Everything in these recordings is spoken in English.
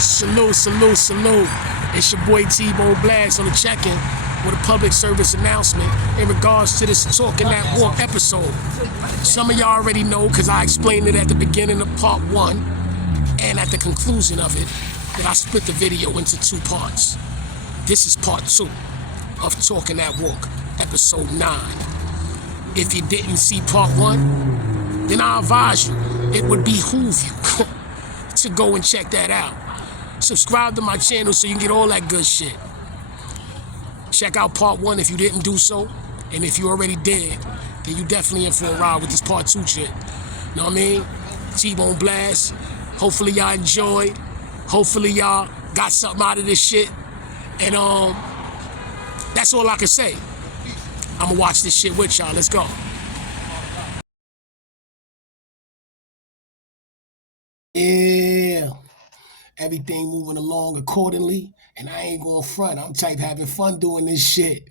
Salute, salute, salute. It's your boy T-Bone Blast on the check-in with a public service announcement in regards to this Talking That Walk episode. Some of y'all already know because I explained it at the beginning of part 1 and at the conclusion of it that I split the video into 2 parts. This is part 2 of Talking That Walk, episode 9. If you didn't see part 1, then I advise you, it would behoove you to go and check that out. Subscribe to my channel so you can get all that good shit. Check out part 1 if you didn't do so. And if you already did, then you definitely in for a ride with this part 2 shit. Know what I mean? T-Bone Blast. Hopefully y'all enjoyed. Hopefully y'all got something out of this shit. And that's all I can say. I'ma watch this shit with y'all. Let's go. Yeah. Everything moving along accordingly, and I ain't going front. I'm type having fun doing this shit.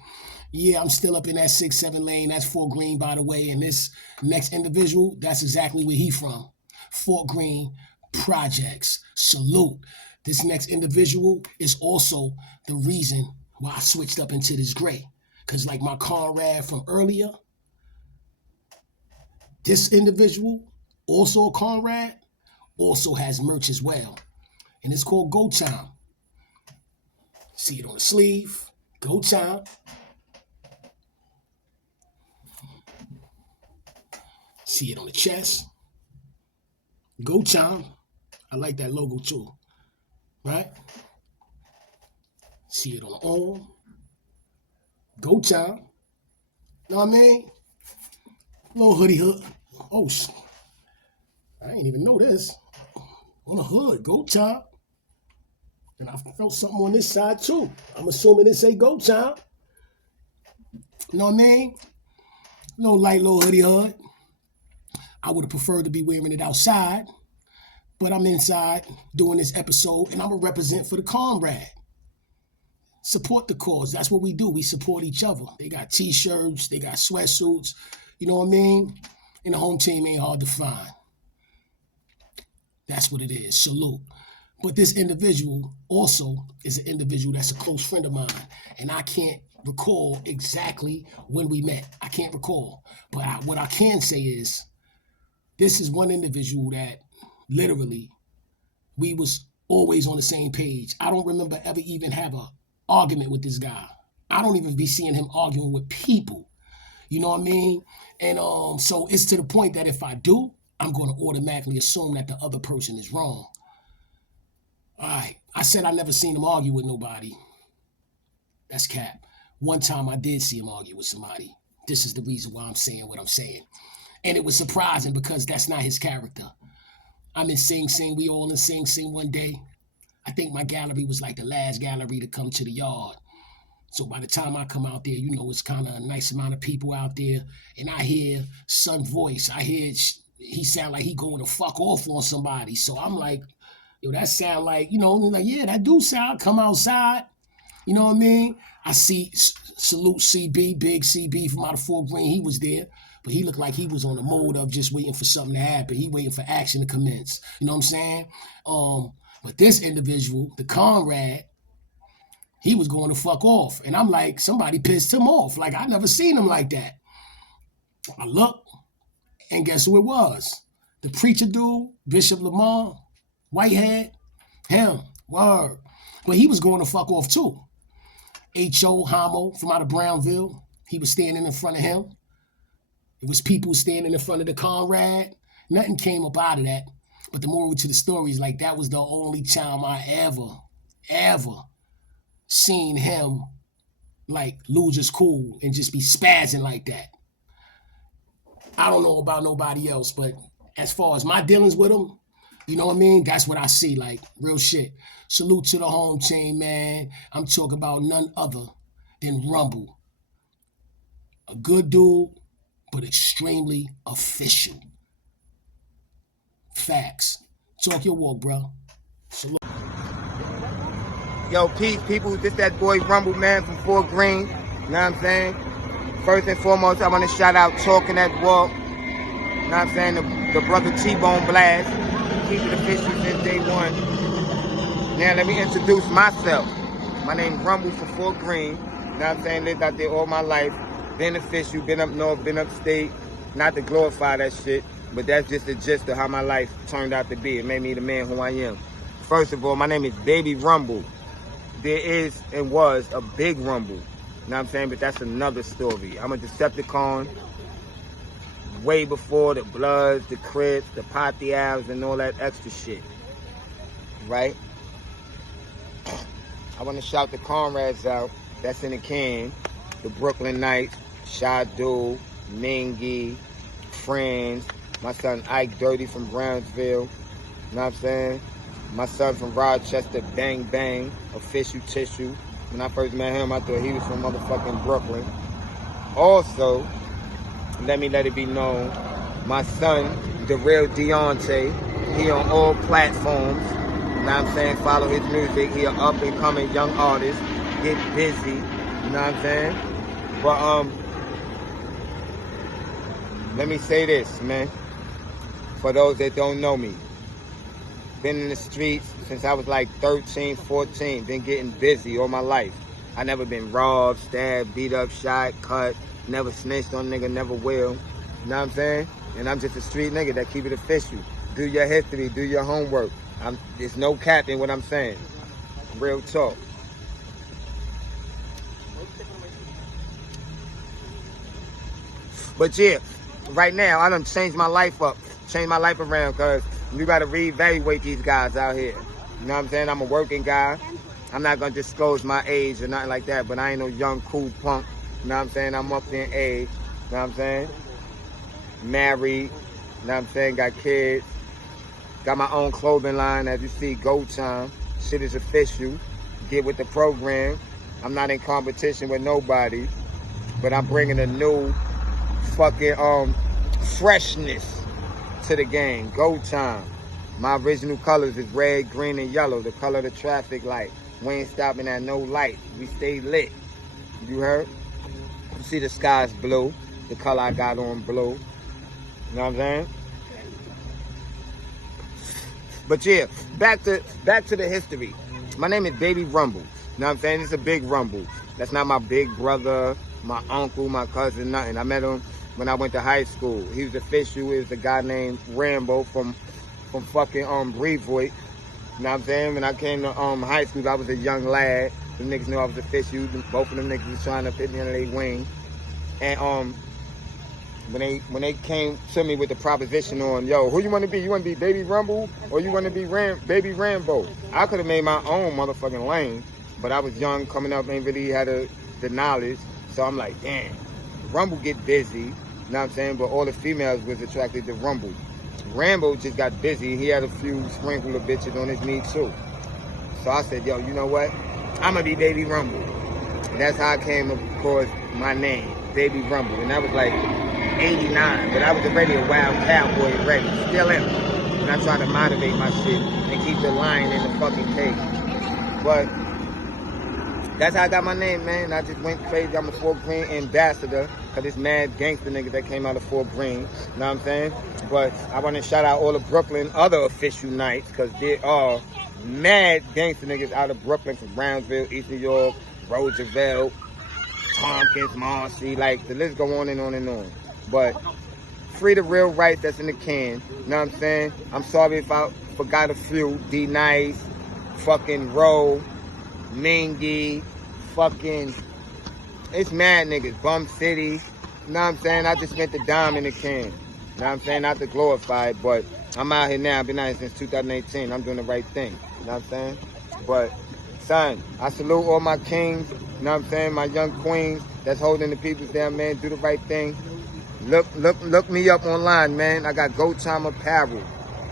Yeah, I'm still up in that 6-7 lane. That's Fort Greene, by the way. And this next individual, that's exactly where he from. Fort Greene Projects. Salute. This next individual is also the reason why I switched up into this gray. Because like my comrade from earlier, this individual, also a comrade, also has merch as well. And it's called Go Time. See it on the sleeve. Go Time. See it on the chest. Go Time. I like that logo too. Right? See it on the arm. Go Time. Know what I mean? Little hoodie hood. Oh, I ain't even know this. On the hood. Go Time. And I felt something on this side too. I'm assuming it say Go Time. You know what I mean? Little light, little hoodie hood. I would have preferred to be wearing it outside, but I'm inside doing this episode, and I'm going to represent for the comrade. Support the cause. That's what we do. We support each other. They got t-shirts. They got sweatsuits. You know what I mean? And the home team ain't hard to find. That's what it is. Salute. But this individual also is an individual that's a close friend of mine. And I can't recall exactly when we met. I can't recall. But what I can say is, this is one individual that literally we was always on the same page. I don't remember ever even have an argument with this guy. I don't even be seeing him arguing with people. You know what I mean? And so it's to the point that if I do, I'm going to automatically assume that the other person is wrong. All right, I said I never seen him argue with nobody. That's cap. One time I did see him argue with somebody. This is the reason why I'm saying what I'm saying. And it was surprising because that's not his character. I'm in Sing Sing. We all in Sing Sing one day. I think my gallery was like the last gallery to come to the yard. So by the time I come out there, you know, it's kind of a nice amount of people out there. And I hear Son's voice. I hear he sound like he going to fuck off on somebody. So I'm like, yo, that sound like, you know, like, yeah, that do sound, come outside. You know what I mean? I see Salute CB, Big CB from out of Fort Greene. He was there, but he looked like he was on the mode of just waiting for something to happen. He waiting for action to commence. You know what I'm saying? But this individual, the comrade, he was going to fuck off. And I'm like, somebody pissed him off. Like, I never seen him like that. I look, and guess who it was? The preacher dude, Bishop Lamar, Whitehead, him, word. But he was going to fuck off too. H.O. Homo from out of Brownville, he was standing in front of him. It was people standing in front of the comrade. Nothing came up out of that. But the moral to the story is like that was the only time I ever seen him like lose his cool and just be spazzing like that. I don't know about nobody else, but as far as my dealings with him, you know what I mean? That's what I see, like, real shit. Salute to the home team, man. I'm talking about none other than Rumble. A good dude, but extremely official. Facts. Talk your walk, bro. Salute. Yo, peace, people. This that boy Rumble, man, from Fort Greene. You know what I'm saying? First and foremost, I want to shout out Talking That Walk. You know what I'm saying? The brother T-Bone Blast. He's an official since day one. Now let me introduce myself. My name Rumble from Fort Greene. You know what I'm saying? Lived out there all my life. Been official, been up north, been upstate. Not to glorify that shit, but that's just the gist of how my life turned out to be. It made me the man who I am. First of all, my name is Baby Rumble. There is and was a big Rumble. You know what I'm saying? But that's another story. I'm a Decepticon way before the Bloods, the Crips, the Pacquiaos, and all that extra shit. Right? I want to shout the comrades out that's in the can. The Brooklyn Knights, Shadu, Mingy, Friends. My son Ike Dirty from Brownsville. You know what I'm saying? My son from Rochester, Bang Bang, Official Tissue. When I first met him, I thought he was from motherfucking Brooklyn. Also, let it be known, my son, the real Deontay, he on all platforms. You know what I'm saying? Follow his music. He an up and coming young artist. Get busy. You know what I'm saying? But let me say this, man. For those that don't know me, been in the streets since I was like 13, 14. Been getting busy all my life. I never been robbed, stabbed, beat up, shot, cut. Never snitched on nigga, never will. You know what I'm saying? And I'm just a street nigga that keep it official. Do your history, do your homework. There's no cap in what I'm saying. Real talk. But yeah, right now I done changed my life up, changed my life around, because you gotta reevaluate these guys out here. You know what I'm saying? I'm a working guy. I'm not gonna disclose my age or nothing like that, but I ain't no young cool punk. You know what I'm saying? I'm up there in age. You know what I'm saying? Married. You know what I'm saying? Got kids. Got my own clothing line, as you see, Go Time. Shit is official. Get with the program. I'm not in competition with nobody, but I'm bringing a new fucking freshness to the game. Go Time. My original colors is red, green, and yellow. The color of the traffic light. We ain't stopping at no light. We stay lit. You heard? You see the sky's blue. The color I got on blue. You know what I'm saying? But yeah, back to the history. My name is Baby Rumble. You know what I'm saying? It's a big Rumble. That's not my big brother, my uncle, my cousin, nothing. I met him when I went to high school. He was official. He was a guy named Rambo from fucking Brevoort. You know what I'm saying? When I came to high school, I was a young lad. The niggas knew I was official. Both of them niggas was trying to fit me under their wing. And when they came to me with the proposition on, yo, who you want to be? You want to be Baby Rumble or you want to be Baby Rambo? I could have made my own motherfucking lane, but I was young, coming up, ain't really had the knowledge. So I'm like, damn, Rumble get busy. You know what I'm saying? But all the females was attracted to Rumble. Rambo just got busy. He had a few sprinkle of bitches on his knee too. So I said, yo, you know what? I'm going to be Baby Rumble. And that's how I came across my name, Baby Rumble. And that was like 89. But I was already a wild cowboy already. Still am. And I try to motivate my shit and keep the lion in the fucking cage. But that's how I got my name, man. I just went crazy. I'm a Fort Greene ambassador, because it's mad gangster niggas that came out of Fort Greene. You know what I'm saying? But I want to shout out all the Brooklyn other official nights, because there are mad gangster niggas out of Brooklyn, from Brownsville, East New York, Roosevelt, Tompkins, Marcy. Like, the list go on and on and on. But free the real rights that's in the can. You know what I'm saying? I'm sorry if I forgot a few. D Nice, fucking Roe, Mingy, fucking, it's mad niggas, Bum City. You know what I'm saying? I just spent the dime in the can. You know what I'm saying? Not to glorify it, but I'm out here now. I've been out here since 2018. I'm doing the right thing. You know what I'm saying? But, son, I salute all my kings. You know what I'm saying? My young queens that's holding the peoples down, man. Do the right thing. Look me up online, man. I got Go Time Apparel.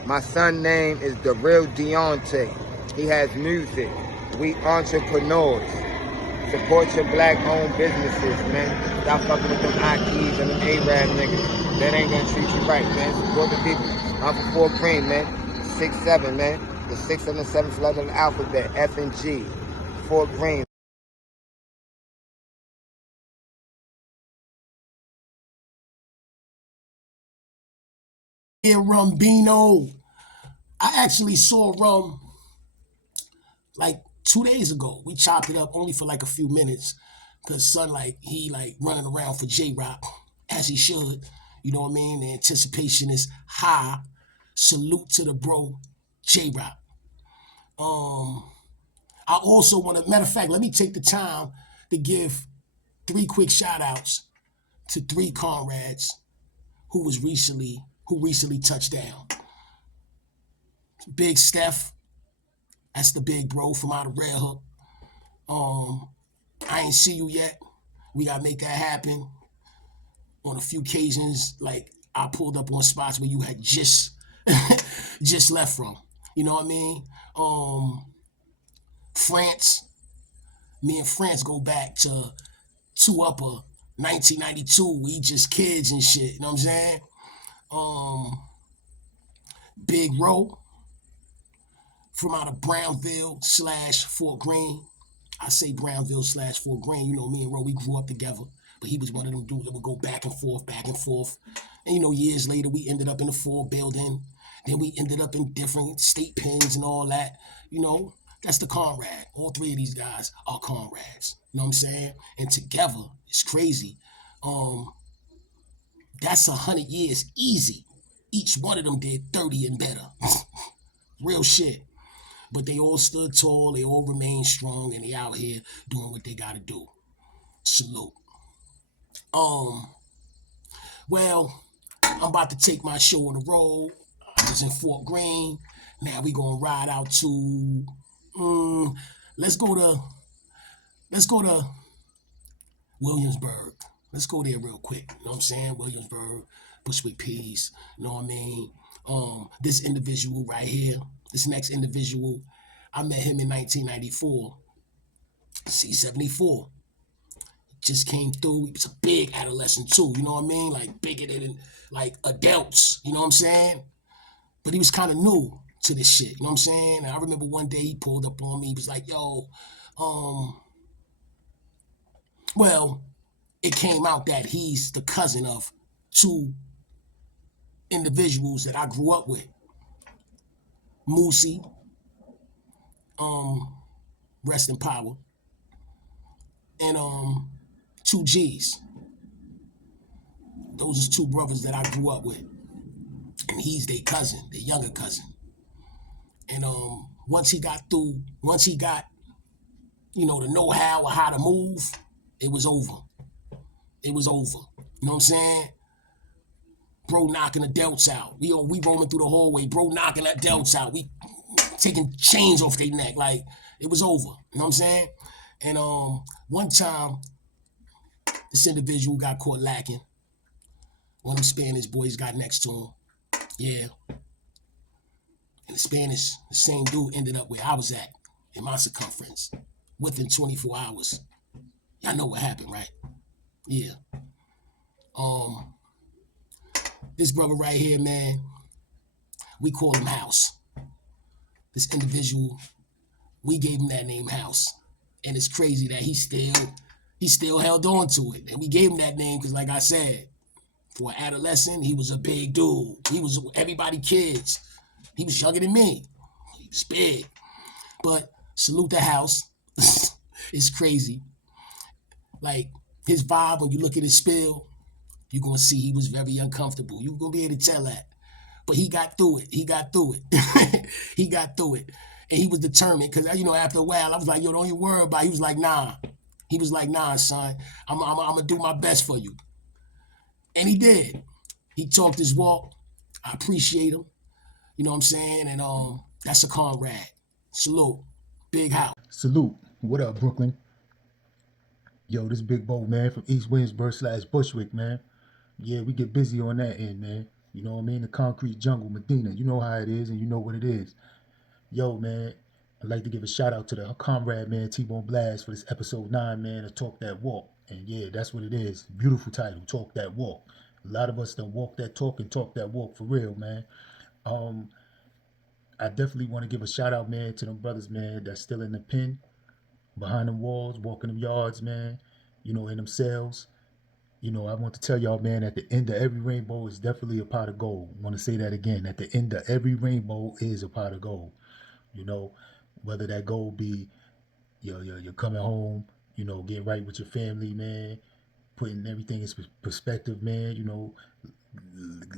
My son's name is The Real Deontay. He has music. We entrepreneurs. Support your black-owned businesses, man. Stop fucking with them IKs and them Arab niggas. That ain't gonna treat you right, man. Support the people. I'm from Fort Greene, man. 6'7", man. The 6th and the 7th letter of the alphabet. F and G. Fort Greene. Yeah, Rumbino. I actually saw Rum like 2 days ago. We chopped it up only for like a few minutes because son, like he like running around for J Rock as he should. You know what I mean? The anticipation is high. Salute to the bro, J Rock. I also want to, matter of fact, let me take the time to give three quick shout outs to three comrades who recently touched down. Big Steph, that's the big bro from out of Red Hook. I ain't see you yet. We gotta make that happen. On a few occasions, like I pulled up on spots where you had just just left from. You know what I mean? France, me and France go back to two upper 1992. We just kids and shit. You know what I'm saying? Big Ro from out of Brownville slash Fort Greene. I say Brownville slash Fort Greene. You know, me and Ro, we grew up together. But he was one of them dudes that would go back and forth, back and forth. And, you know, years later, we ended up in the Ford building. Then we ended up in different state pens and all that. You know, that's the comrade. All three of these guys are comrades. You know what I'm saying? And together, it's crazy. That's 100 years easy. Each one of them did 30 and better. Real shit. But they all stood tall, they all remained strong, and they out here doing what they gotta do. Salute. Um, well, I'm about to take my show on the road. I was in Fort Greene. Now we gonna ride out to let's go to let's go to Williamsburg. Let's go there real quick. You know what I'm saying? Williamsburg, Bushwick Peace. You know what I mean? This individual right here, this next individual, I met him in 1994. C74 just came through. He was a big adolescent too. You know what I mean? Like bigger than like adults. You know what I'm saying? But he was kind of new to this shit. You know what I'm saying? And I remember one day he pulled up on me. He was like, "Yo, um, well, it came out that he's the cousin of two individuals that I grew up with. Moosey, rest in power, and two G's. Those are two brothers that I grew up with. And he's their cousin, their younger cousin. And once he got, you know, the know-how of how to move, it was over. It was over. You know what I'm saying? Bro knocking the delts out. We roaming through the hallway. Bro knocking that delts out. We taking chains off their neck. Like it was over. You know what I'm saying? And one time, this individual got caught lacking. One of them Spanish boys got next to him. Yeah. And the same dude ended up where I was at in my circumference within 24 hours. Y'all know what happened, right? Yeah. This brother right here, man, we call him House. This individual, we gave him that name House. And it's crazy that he still held on to it. And we gave him that name because, like I said, for an adolescent, he was a big dude. He was everybody kids. He was younger than me. He was big. But salute the House. It's crazy. Like his vibe, when you look at his spill, you're gonna see he was very uncomfortable. You're gonna be able to tell that. But he got through it. He got through it. He got through it. And he was determined because, you know, after a while, I was like, yo, don't you worry about it. He was like, nah. He was like, nah, son, I'm going to do my best for you. And he did. He talked his walk. I appreciate him. You know what I'm saying? And that's a comrade. Salute. Big House. Salute. What up, Brooklyn? Yo, this Big Bo, man, from East Williamsburg slash Bushwick, man. Yeah, we get busy on that end, man. You know what I mean? The concrete jungle, Medina. You know how it is, and you know what it is. Yo, man, I'd like to give a shout out to the comrade, man, T-Bone Blast, for this episode 9, man, of Talk That Walk. And yeah, that's what it is. Beautiful title, Talk That Walk. A lot of us don't walk that talk and talk that walk for real, man. I definitely want to give a shout out, man, to them brothers, man, that's still in the pen, behind them walls, walking them yards, man, you know, in them cells. You know, I want to tell y'all, man, at the end of every rainbow is definitely a pot of gold. I want to say that again. At the end of every rainbow is a pot of gold. You know, whether that goal be you're coming home, getting right with your family, man, putting everything in perspective, man,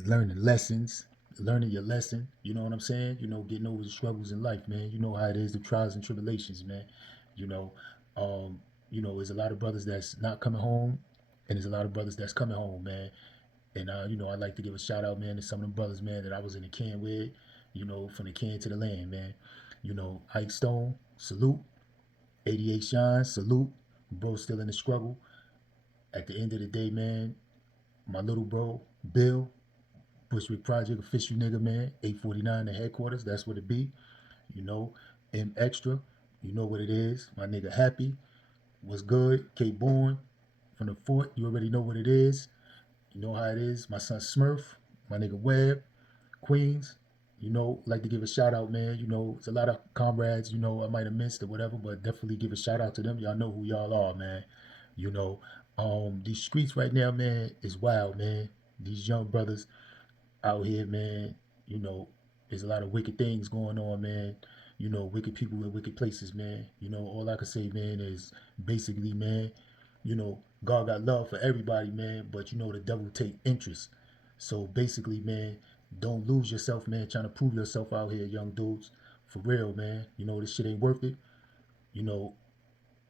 learning lessons, learning your lesson, you know what I'm saying? Getting over the struggles in life, man. You know how it is, the trials and tribulations, man. You know, um, there's a lot of brothers that's not coming home, and there's a lot of brothers that's coming home, man. And I'd like to give a shout out, man, to some of them brothers, man, that I was in the can with, from the can to the land, man. Ike Stone, salute. 88 Shine, salute. Bro, still in the struggle. At the end of the day, man, my little bro, Bill, Bushwick Project, official nigga, man. 849, the headquarters, that's what it be. You know, M Extra, you know what it is. My nigga Happy, what's good? K Born, from the fort, you already know what it is. You know how it is. My son Smurf, my nigga Webb, Queens. Like to give a shout out, man. It's a lot of comrades, I might have missed or whatever, but definitely give a shout out to them. Y'all know who y'all are, man. You know, these streets right now, man, is wild, man. These young brothers out here, man, you know, there's a lot of wicked things going on, man. Wicked people in wicked places, man. All I can say, man, is basically, man, God got love for everybody, man, but the devil take interest. So basically, man, don't lose yourself, man, trying to prove yourself out here, young dudes. For real, man. This shit ain't worth it. You know,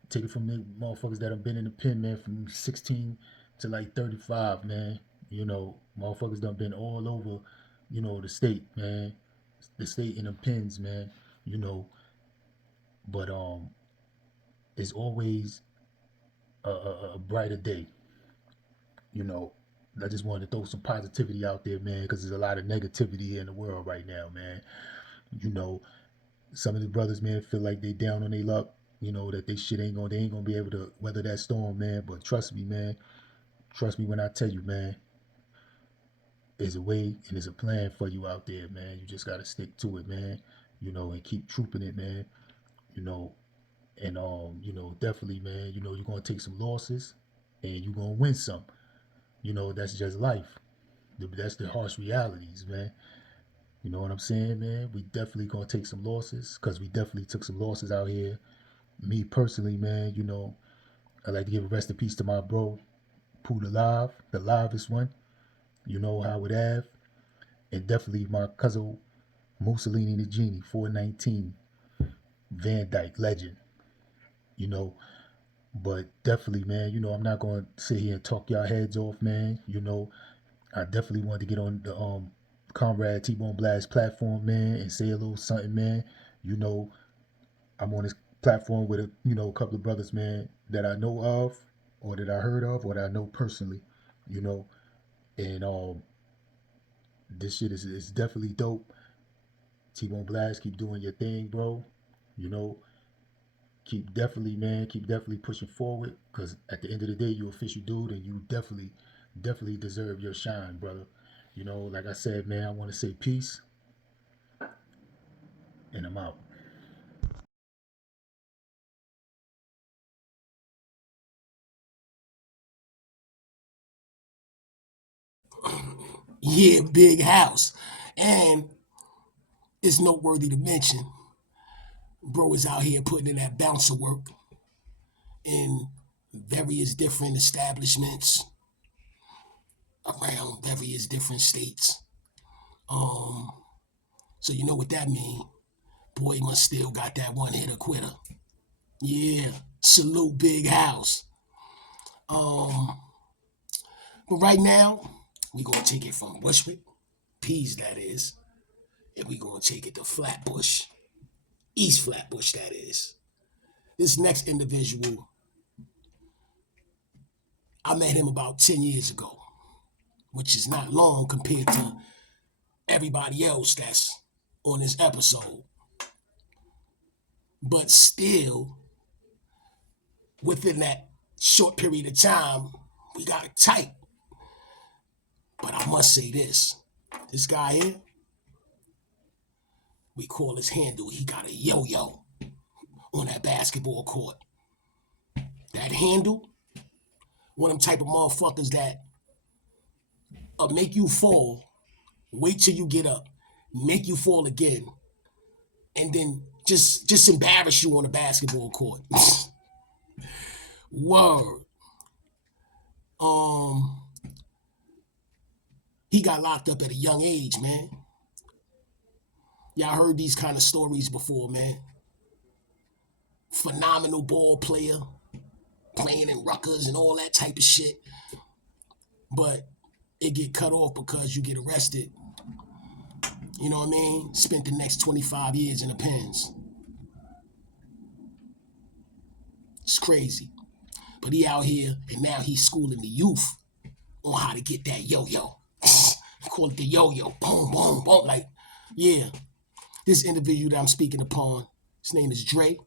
Take it from the motherfuckers that have been in the pen, man, from 16 to like 35, man. Motherfuckers done been all over, the state, man. The state in the pens, man. You know, but it's always a brighter day. You know, I just wanted to throw some positivity out there, man, because there's a lot of negativity in the world right now, man. You know, some of the brothers, man, feel like they down on their luck. That they ain't gonna be able to weather that storm, man. But trust me, man. Trust me when I tell you, man. There's a way and there's a plan for you out there, man. You just gotta stick to it, man. And keep trooping it, man. You know, and definitely, man. You're gonna take some losses, and you're gonna win some. That's just life. That's the harsh realities, man. You know what I'm saying, man? We definitely gonna take some losses, because we definitely took some losses out here. Me personally, man, I like to give a rest in peace to my bro, Pooh the livest one. Howard Ave, and definitely my cousin Mussolini the Genie, 419, Van Dyke, legend. You know, but definitely, man, I'm not going to sit here and talk y'all heads off, man. I definitely wanted to get on the Comrade T-Bone Blast platform, man, and say a little something, man. You know, I'm on this platform with a couple of brothers, man, that I know of, or that I heard of, or that I know personally. You know, and this shit is definitely dope. T-Bone Blast, keep doing your thing, bro. You know, keep definitely, man, keep definitely pushing forward, because at the end of the day, you official dude, and you definitely deserve your shine, brother. Like I said, man, I want to say peace, and I'm out. Yeah, big house. And it's noteworthy to mention, bro is out here putting in that bouncer work in various different establishments around various different states. Um, so you know what that mean. Boy must still got that one hitter quitter. Yeah, salute big house. Um, but right now, we gonna take it from Bushwick, Peas that is, and we gonna take it to Flatbush, East Flatbush that is. This next individual, I met him about 10 years ago, which is not long compared to everybody else that's on this episode. But still, within that short period of time, we got it tight. But I must say this guy here, we call his handle, he got a yo yo on that basketball court. That handle, one of them type of motherfuckers that make you fall, wait till you get up, make you fall again, and then just embarrass you on a basketball court. Word. He got locked up at a young age, man. Y'all heard these kind of stories before, man. Phenomenal ball player, playing in Rutgers and all that type of shit. But it get cut off because you get arrested. You know what I mean? Spent the next 25 years in the pens. It's crazy. But he out here, and now he's schooling the youth on how to get that yo-yo. I call it the yo-yo. Boom, boom, boom. Like, yeah. This individual that I'm speaking upon, his name is Dre.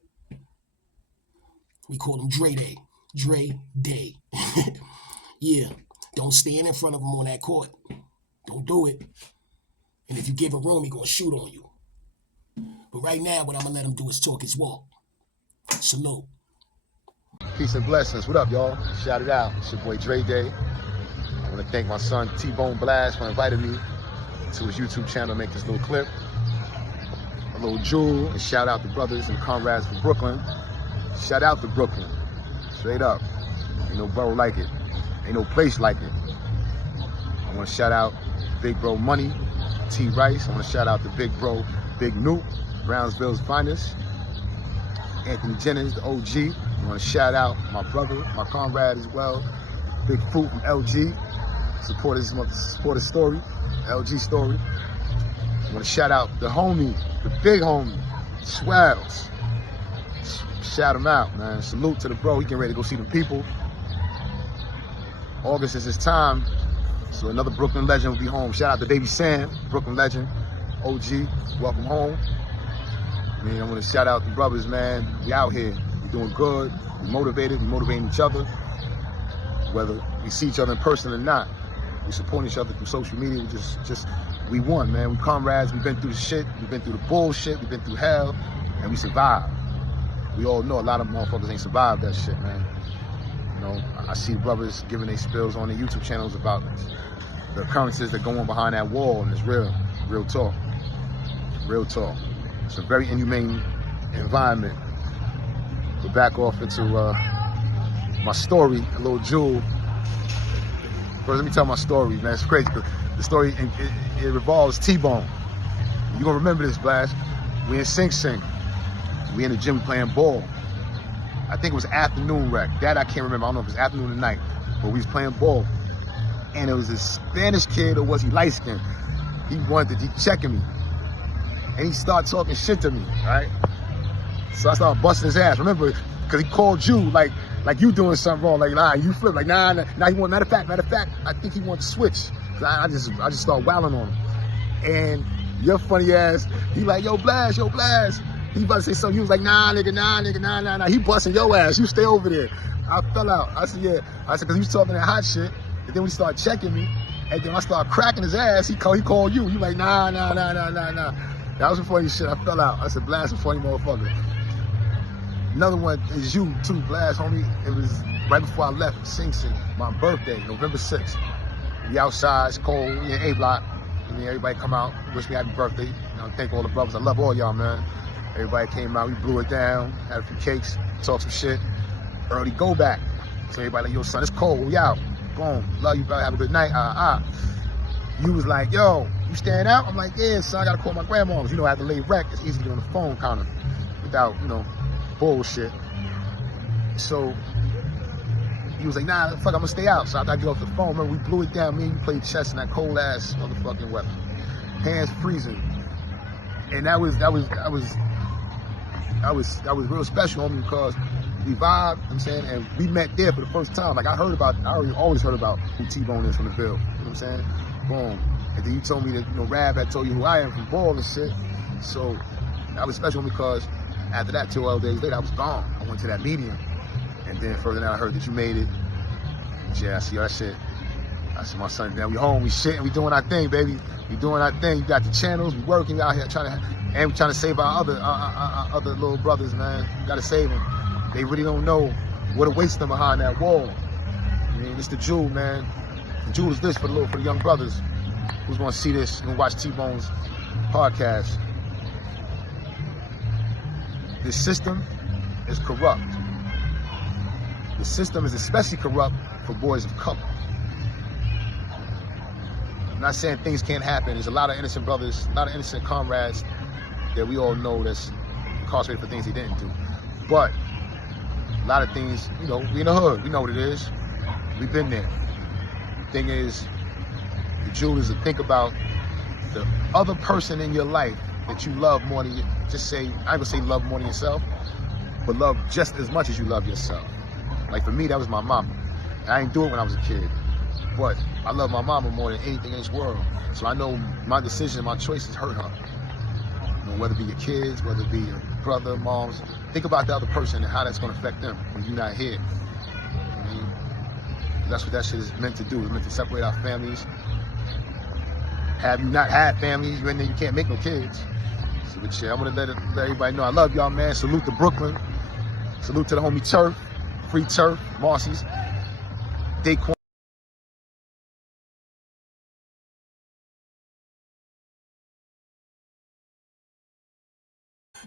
We call him Dre Day. Dre Day. Yeah. Don't stand in front of him on that court. Don't do it. And if you give him room, he gonna shoot on you. But right now, what I'm gonna let him do is talk his walk. Salute. Peace and blessings. What up, y'all? Shout it out. It's your boy Dre Day. I want to thank my son T-Bone Blast for inviting me to his YouTube channel to make this little clip. A little jewel, and shout out the brothers and comrades from Brooklyn. Shout out to Brooklyn. Straight up. Ain't no borough like it. Ain't no place like it. I want to shout out Big Bro Money, T Rice. I want to shout out the Big Bro, Big Noop, Brownsville's finest. Anthony Jennings, the OG. I want to shout out my brother, my comrade as well, Big Fruit from LG. Support his story, LG story. I want to shout out the homie, the big homie, Swells. Shout him out, man. Salute to the bro. He getting ready to go see the people. August is his time, so another Brooklyn legend will be home. Shout out to Baby Sam, Brooklyn legend, OG. Welcome home. I mean, I want to shout out the brothers, man. We out here. We doing good. We motivated. We motivating each other. Whether we see each other in person or not, we support each other through social media. We won, man. We comrades. We've been through the shit. We've been through the bullshit. We've been through hell, and we survived. We all know a lot of motherfuckers ain't survived that shit, man. You know, I see brothers giving their spills on their YouTube channels about the occurrences that go on behind that wall, and it's real talk. Real talk. It's a very inhumane environment. To back off into my story, a little jewel. First, let me tell my story, man. It's crazy because the story it revolves T-Bone. You gonna remember this, Blast? We in Sing Sing. We in the gym playing ball. I think it was afternoon rec. That I can't remember. I don't know if it was afternoon or night, but we was playing ball, and it was a Spanish kid, or was he light skinned? He checking me, and he started talking shit to me, right? So I started busting his ass. Remember, because he called you like you doing something wrong. Like, nah, you flip. Like, nah. He want. Matter of fact, I think he wanted to switch. I just started wailing on him. And your funny ass, he like, yo, Blast. He about to say something. He was like, nah, nigga, nah. He busting your ass. You stay over there. I fell out. I said, yeah. I said, because he was talking that hot shit. And then when he started checking me, and then I started cracking his ass, he called you. You like, nah. That was the funny shit. I fell out. I said, Blast, a funny motherfucker. Another one is you too, Blast, homie. It was right before I left Sing Sing, my birthday, November 6th. We outside, it's cold, we in A-Block. I mean, everybody come out, wish me happy birthday. You know, thank all the brothers. I love all y'all, man. Everybody came out, we blew it down, had a few cakes, talked some shit. Early go back. So everybody like, yo, son, it's cold, we out. Boom, love you, brother, have a good night, You was like, yo, you staying out? I'm like, yeah, son, I gotta call my grandma. You know, I have to lay rec, it's easy to get on the phone kind of, without, you know, bullshit. So he was like, nah, fuck, I'm gonna stay out. So I gotta get off the phone. Remember, we blew it down. Me and you played chess in that cold ass motherfucking weather. Hands freezing. And that was real special, homie, because we vibed, you know what I'm saying, and we met there for the first time. Like I always heard about who T-Bone is from the Bill. You know what I'm saying? Boom. And then you told me that, you know, Rab had told you who I am from ball and shit. So that was special because after that, 12 days later, I was gone. I went to that medium. And then further down, I heard that you made it. Yeah, I see all that shit. I said, my son, now we home, we shitting, we doing our thing, baby. We doing our thing. You got the channels, we working, we out here trying to save our other little brothers, man. You gotta save them. They really don't know what awaits them behind that wall. I mean, it's the jewel, man. The jewel is this for the young brothers who's gonna see this and watch T-Bone's podcast. this system is corrupt. The system is especially corrupt for boys of color. I'm not saying things can't happen. There's a lot of innocent brothers, a lot of innocent comrades that we all know that's incarcerated for things they didn't do. But a lot of things, you know, we in the hood, we know what it is. We've been there. Thing is, the jewel is to think about the other person in your life that you love more than you, just say, I ain't gonna say love more than yourself, but love just as much as you love yourself. Like for me, that was my mama. I didn't do it when I was a kid, but I love my mama more than anything in this world. So I know my decision, my choices hurt her. You know, whether it be your kids, whether it be your brother, moms, think about the other person and how that's gonna affect them when you're not here. I mean, that's what that shit is meant to do. It's meant to separate our families. Have you not had families, then you can't make no kids. So, but yeah, I want to let everybody know I love y'all, man. Salute to Brooklyn. Salute to the homie Turf, Free Turf, Marcy's, Daquan.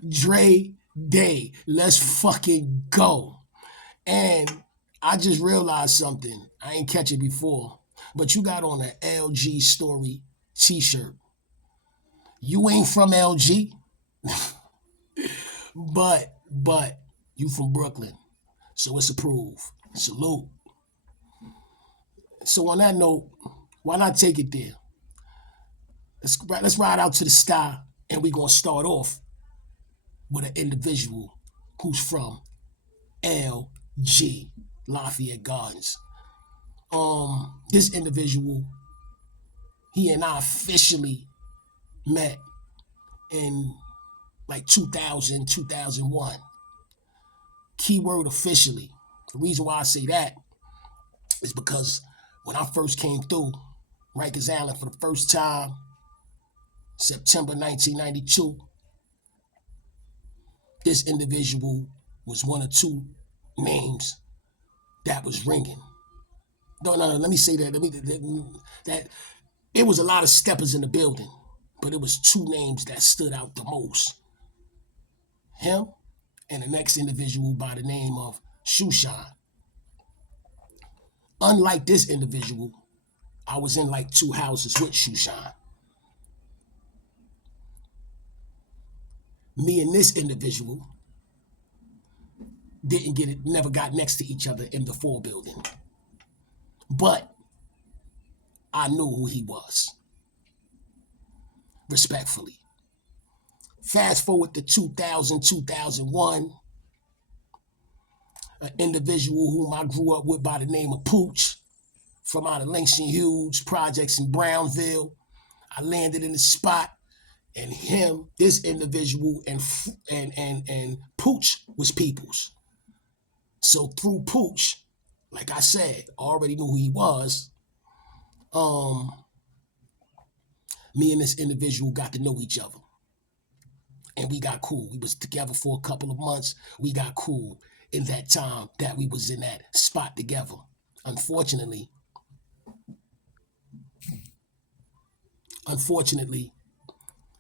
Dre Day, let's fucking go. And I just realized something. I ain't catch it before, but you got on an LG Story t-shirt. You ain't from LG, but you from Brooklyn, so it's approved. Salute. So on that note, why not take it there? Let's ride out to the sky, and we gonna start off with an individual who's from LG, Lafayette Gardens. This individual, he and I officially met in like 2000, 2001. Keyword officially. The reason why I say that is because when I first came through Rikers Island for the first time, September 1992, this individual was one or two names that was ringing. No, let me say that. That it was a lot of steppers in the building, but it was two names that stood out the most. Him and the next individual by the name of Shoeshine. Unlike this individual, I was in like two houses with Shoeshine. Me and this individual never got next to each other in the 4 building. But I knew who he was, respectfully. Fast forward to 2000, 2001, an individual whom I grew up with by the name of Pooch from out of Langston Hughes projects in Brownville. I landed in the spot, and this individual, and Pooch was peoples. So through Pooch, like I said, I already knew who he was. Me and this individual got to know each other. And we got cool. We was together for a couple of months. We got cool in that time that we was in that spot together. Unfortunately,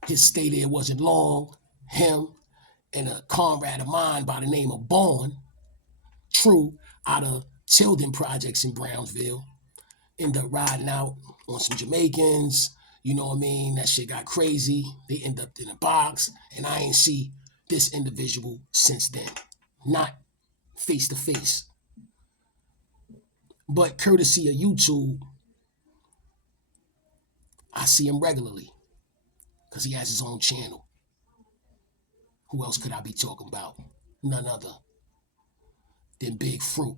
his stay there wasn't long. Him and a comrade of mine by the name of Bourne, True, out of Tilden Projects in Brownsville, end up riding out on some Jamaicans. You know what I mean? That shit got crazy. They end up in a box, and I ain't see this individual since then. Not face to face. But courtesy of YouTube, I see him regularly because he has his own channel. Who else could I be talking about? None other than Big Fruit.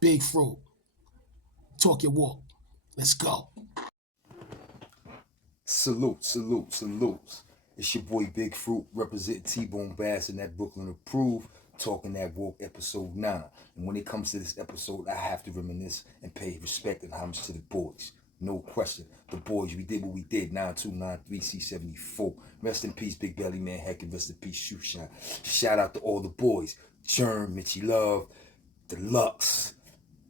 Big Fruit. Talk your walk. Let's go. Salute, salute, salute. It's your boy Big Fruit representing T-Bone Bass and that Brooklyn Approved, talking that walk episode 9. And when it comes to this episode, I have to reminisce and pay respect and homage to the boys. No question. The boys, we did what we did. 9293C74. Rest in peace, Big Belly Man. Heck, and rest in peace, Shoeshine. Shout out to all the boys. Germ, Mitchie Love, Deluxe,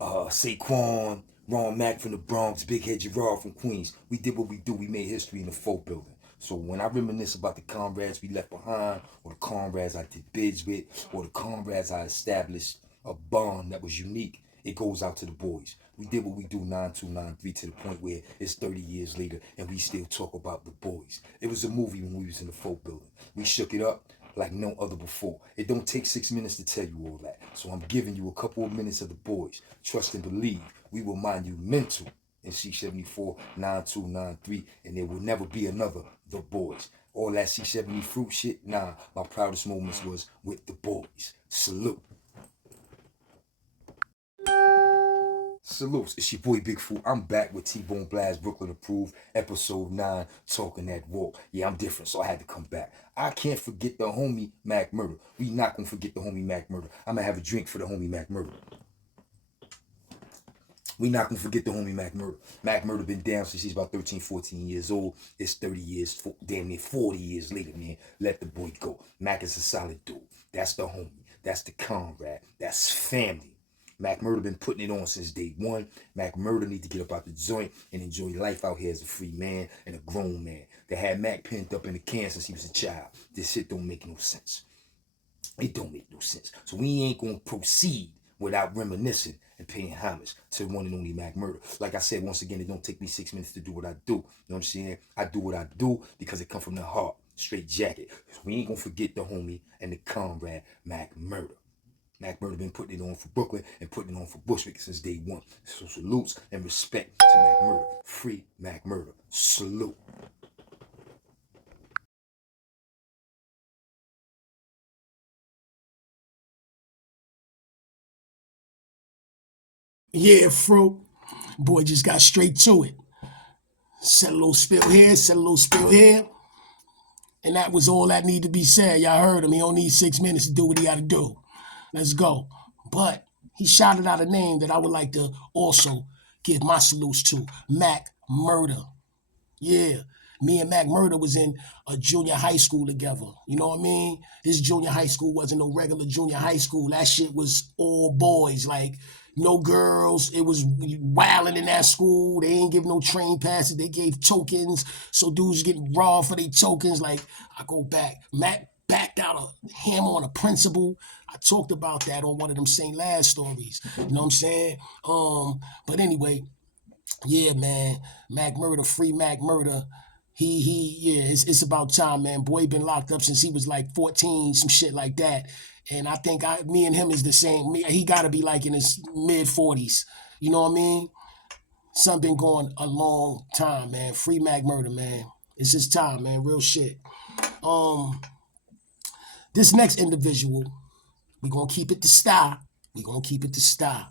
Saquon, Ron Mack from the Bronx, Big Head Gerard from Queens. We did what we do. We made history in the 4 building. So when I reminisce about the comrades we left behind, or the comrades I did bids with, or the comrades I established a bond that was unique, it goes out to the boys. We did what we do 9293 to the point where it's 30 years later and we still talk about the boys. It was a movie when we was in the folk building. We shook it up like no other before. It don't take 6 minutes to tell you all that. So I'm giving you a couple of minutes of the boys. Trust and believe. We will mind you mental in C74 9293, and there will never be another The Boys. All that C70 fruit shit, nah. My proudest moments was with the boys. Salute. Salutes, it's your boy Big Fruit. I'm back with T-Bone Blast, Brooklyn Approved, episode 9, talking that walk. Yeah, I'm different, so I had to come back. I can't forget the homie Mac Murder. We not gonna forget the homie Mac Murder. I'm gonna have a drink for the homie Mac Murder. We not gonna forget the homie Mac Murder. Mac Murder been down since he's about 13, 14 years old. It's 30 years, damn near 40 years later, man. Let the boy go. Mac is a solid dude. That's the homie. That's the comrade. That's family. Mac Murder been putting it on since day one. Mac Murder need to get up out the joint and enjoy life out here as a free man and a grown man. They had Mac pent up in the can since he was a child. This shit don't make no sense. It don't make no sense. So we ain't gonna proceed without reminiscing and paying homage to the one and only Mac Murder. Like I said, once again, it don't take me 6 minutes to do what I do. You know what I'm saying? I do what I do because it come from the heart. Straight jacket. So we ain't gonna forget the homie and the comrade Mac Murder. Mac Murder been putting it on for Brooklyn and putting it on for Bushwick since day one. So salutes and respect to Mac Murder. Free Mac Murder. Salute. Yeah, Fruit. Boy just got straight to it. Said a little spill here, said a little spill here. And that was all that needed to be said. Y'all heard him. He don't need 6 minutes to do what he got to do. Let's go. But he shouted out a name that I would like to also give my salutes to. Mac Murder. Yeah. Me and Mac Murder was in a junior high school together. You know what I mean? This junior high school wasn't no regular junior high school. That shit was all boys. Like, no girls. It was wilding in that school. They ain't give no train passes. They gave tokens. So dudes getting raw for their tokens. Like, I go back. Mac backed out a hammer on a principal. I talked about that on one of them St. Laz stories. You know what I'm saying? But anyway, yeah, man. Mac Murder, free Mac Murder. Yeah, it's about time, man. Boy been locked up since he was like 14, some shit like that. And I think me and him is the same. He got to be like in his mid 40s. You know what I mean? Son been going a long time, man. Free Mac Murder, man. It's his time, man. Real shit. This next individual, we gonna keep it to style. We gonna keep it to style.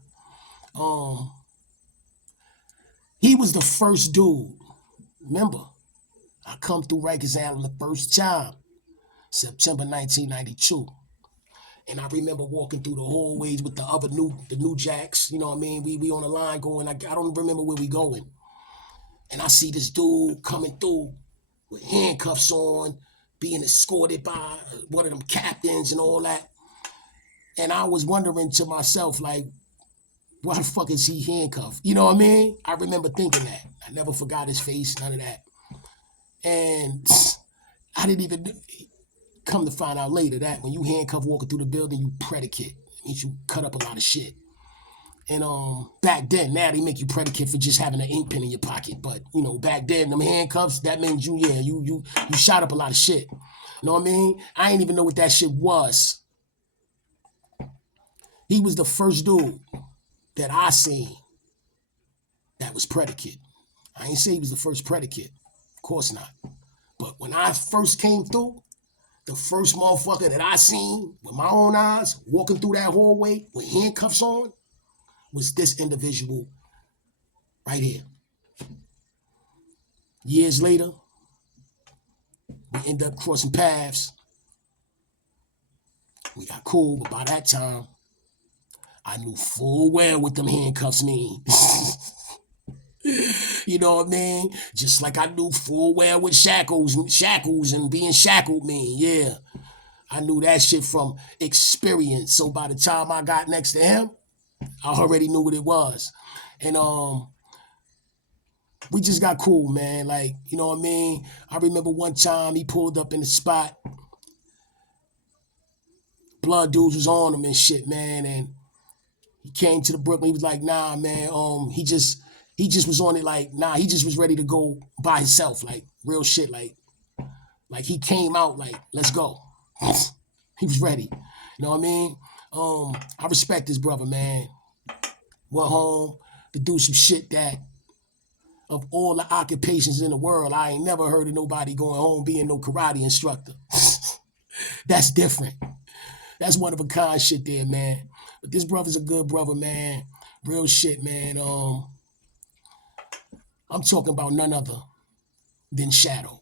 He was the first dude. Remember, I come through Rikers Island the first time, September 1992. And I remember walking through the hallways with the new jacks. You know what I mean? We on the line going. I don't remember where we going. And I see this dude coming through with handcuffs on, being escorted by one of them captains and all that. And I was wondering to myself, like, why the fuck is he handcuffed? You know what I mean? I remember thinking that. I never forgot his face, none of that. And I didn't even come to find out later that when you handcuff walking through the building, you predicate. It means you cut up a lot of shit. And back then, now they make you predicate for just having an ink pen in your pocket. But you know, back then, them handcuffs, that means you shot up a lot of shit. You know what I mean? I ain't even know what that shit was. He was the first dude that I seen that was predicate. I ain't say he was the first predicate. Of course not. But when I first came through, the first motherfucker that I seen with my own eyes walking through that hallway with handcuffs on was this individual right here. Years later, we end up crossing paths. We got cool, but by that time, I knew full well what them handcuffs mean. You know what I mean? Just like I knew full well what shackles and being shackled mean. Yeah. I knew that shit from experience. So by the time I got next to him, I already knew what it was. And we just got cool, man. Like, you know what I mean? I remember one time he pulled up in the spot. Blood dudes was on him and shit, man. And he came to the Brooklyn. He was like, nah, man. He just was on it like, nah, he just was ready to go by himself. Like, real shit. Like he came out like, let's go. He was ready. You know what I mean? I respect this brother, man. Went home to do some shit that of all the occupations in the world, I ain't never heard of nobody going home being no karate instructor. That's different. That's one of a kind shit there, man. But this brother's a good brother, man. Real shit, man. I'm talking about none other than Shadow.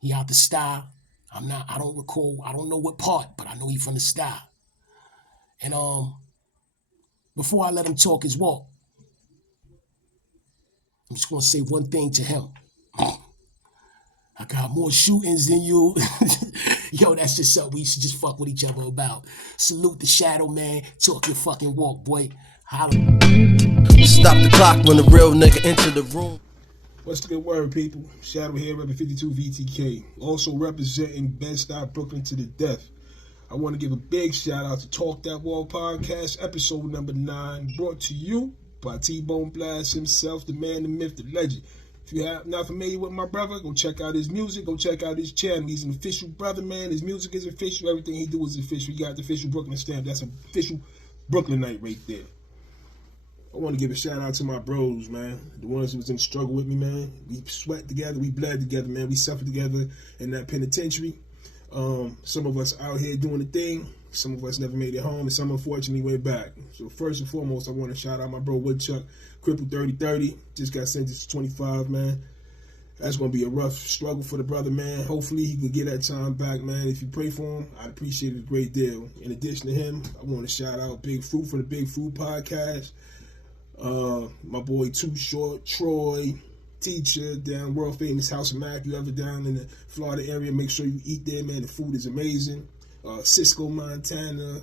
He out the style. I don't recall, I don't know what part, but I know he from the style. And before I let him talk his walk, I'm just gonna say one thing to him. I got more shootings than you. Yo, that's just something we should just fuck with each other about. Salute the Shadow, man. Talk your fucking walk, boy. Holla. Stop the clock when the real nigga enter the room. What's the good word, people? Shadow here, repping 52 VTK. Also representing Bed-Stuy, Brooklyn to the death. I want to give a big shout out to Talk That Wall podcast, episode number 9, brought to you by T-Bone Blast himself, the man, the myth, the legend. If you're not familiar with my brother, go check out his music, go check out his channel. He's an official brother, man. His music is official. Everything he do is official. He got the official Brooklyn stamp. That's an official Brooklynite right there. I want to give a shout out to my bros, man. The ones who was in the struggle with me, man. We sweat together, we bled together, man. We suffered together in that penitentiary. Some of us out here doing the thing. Some of us never made it home, and some unfortunately went back. So first and foremost, I want to shout out my bro Woodchuck, Cripple 3030. Just got sentenced to 25, man. That's going to be a rough struggle for the brother, man. Hopefully he can get that time back, man. If you pray for him, I'd appreciate it a great deal. In addition to him, I want to shout out Big Fruit from the Big Fruit podcast. My boy Too Short, Troy, Teacher, down world famous House of Mac. You ever down in the Florida area, make sure you eat there, man. The food is amazing. Cisco, Montana.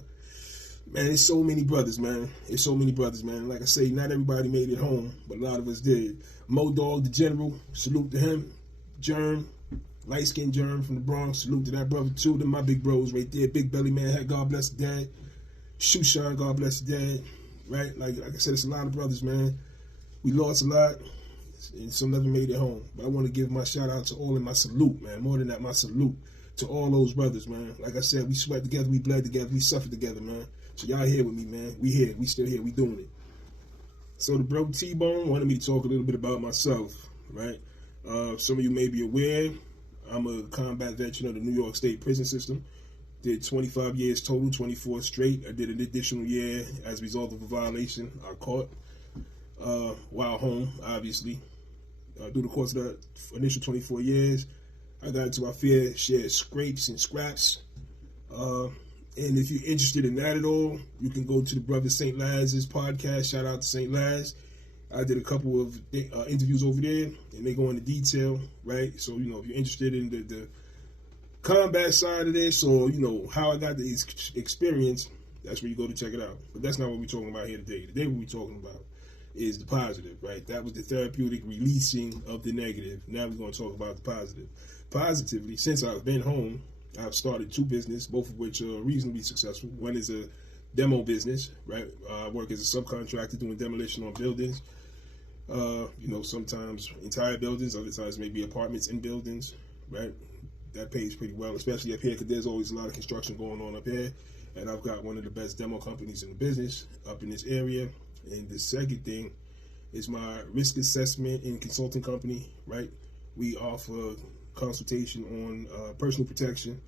Man, it's so many brothers, man. It's so many brothers, man. Like I say, not everybody made it home, but a lot of us did. Mo Dog, the General, salute to him. Germ, light-skinned Germ from the Bronx, salute to that brother too. Them my big bros right there. Big Belly Man, God bless the dad. Shoe Shine, God bless the dad. Right? Like I said, it's a lot of brothers, man. We lost a lot, and some never made it home. But I want to give my shout out to all, and my salute, man. More than that, my salute to all those brothers, man. Like I said, we sweat together, we bled together, we suffered together, man. So y'all here with me, man. We here, we still here, we doing it. So the bro T-Bone wanted me to talk a little bit about myself, right? Some of you may be aware, I'm a combat veteran of the New York State prison system. Did 25 years total, 24 straight. I did an additional year as a result of a violation I caught while home, obviously. Through the course of that initial 24 years, I got into my fair share of scrapes and scraps. And if you're interested in that at all, you can go to the Brother St. Laz's podcast. Shout out to St. Laz. I did a couple of interviews over there, and they go into detail, right? So, you know, if you're interested in the combat side of this, or, you know, how I got the experience, that's where you go to check it out. But that's not what we're talking about here today. Today what we're talking about is the positive, right? That was the therapeutic releasing of the negative. Now we're going to talk about the positive. Positively, since I've been home, I've started 2 businesses, both of which are reasonably successful. One is a demo business, right? I work as a subcontractor doing demolition on buildings. You know, sometimes entire buildings, other times maybe apartments in buildings, right? That pays pretty well, especially up here, because there's always a lot of construction going on up here. And I've got one of the best demo companies in the business up in this area. And the second thing is my risk assessment and consulting company, right? We offer consultation on personal protection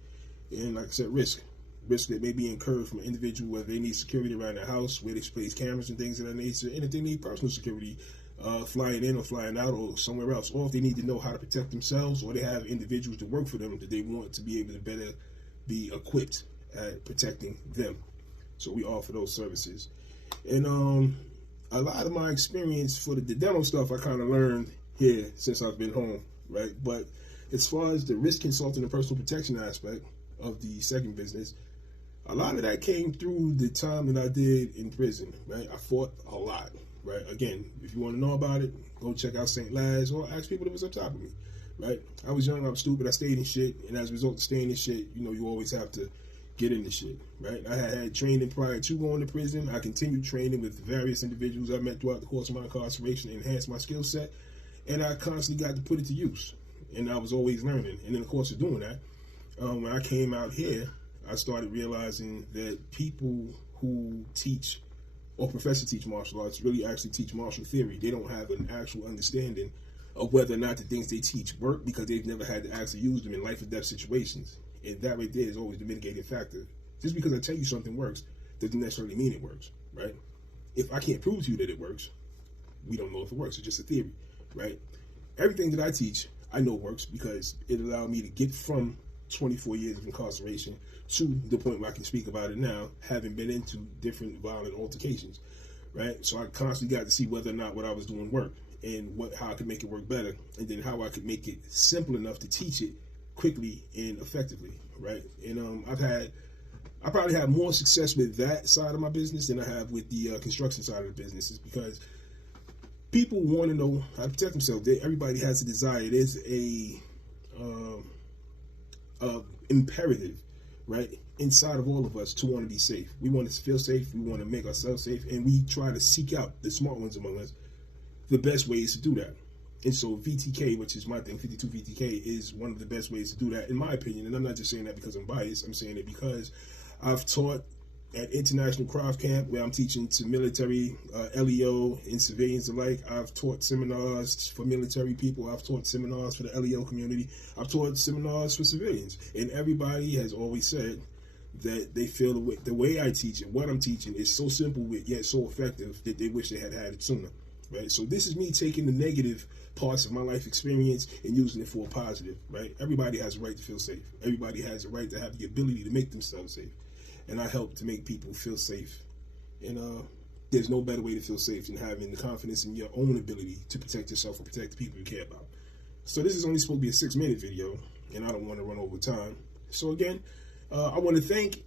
and, like I said, risk that may be incurred from an individual, whether they need security around their house, where they place cameras and things of that nature, and if they need personal security, flying in or flying out or somewhere else, or if they need to know how to protect themselves, or they have individuals to work for them that they want to be able to better be equipped at protecting them. So we offer those services. And a lot of my experience for the demo stuff I kind of learned here since I've been home, right? But as far as the risk consulting and personal protection aspect of the second business, a lot of that came through the time that I did in prison, right? I fought a lot, right? Again, if you want to know about it, go check out St. Laz or ask people that was up top of me, right? I was young, I was stupid, I stayed in shit, and as a result of staying in shit, you always have to get into shit, right? I had training prior to going to prison. I continued training with various individuals I met throughout the course of my incarceration to enhance my skill set, and I constantly got to put it to use, and I was always learning. And in the course of doing that, when I came out here, I started realizing that people who teach or profess to teach martial arts really actually teach martial theory. They don't have an actual understanding of whether or not the things they teach work because they've never had to actually use them in life or death situations. And that right there is always the mitigating factor. Just because I tell you something works doesn't necessarily mean it works, right? If I can't prove to you that it works, we don't know if it works. It's just a theory, right? Everything that I teach, I know works because it allowed me to get from 24 years of incarceration to the point where I can speak about it now, having been into different violent altercations, right? So I constantly got to see whether or not what I was doing worked and how I could make it work better, and then how I could make it simple enough to teach it quickly and effectively, right? And I probably have more success with that side of my business than I have with the construction side of the business, is because people want to know how to protect themselves. Everybody has a desire. It is a imperative, right, inside of all of us to want to be safe. We want to feel safe. We want to make ourselves safe, and we try to seek out the smart ones among us, the best ways to do that. And so VTK, which is my thing, 52 VTK, is one of the best ways to do that, in my opinion. And I'm not just saying that because I'm biased. I'm saying it because I've taught at International Craft Camp, where I'm teaching to military, LEO, and civilians alike. I've taught seminars for military people. I've taught seminars for the LEO community. I've taught seminars for civilians. And everybody has always said that they feel the way I teach and what I'm teaching is so simple yet so effective that they wish they had it sooner. Right? So this is me taking the negative parts of my life experience and using it for a positive. Right? Everybody has a right to feel safe. Everybody has a right to have the ability to make themselves safe. And I help to make people feel safe. And there's no better way to feel safe than having the confidence in your own ability to protect yourself and protect the people you care about. So this is only supposed to be a 6-minute video, and I don't want to run over time. So again, I want to thank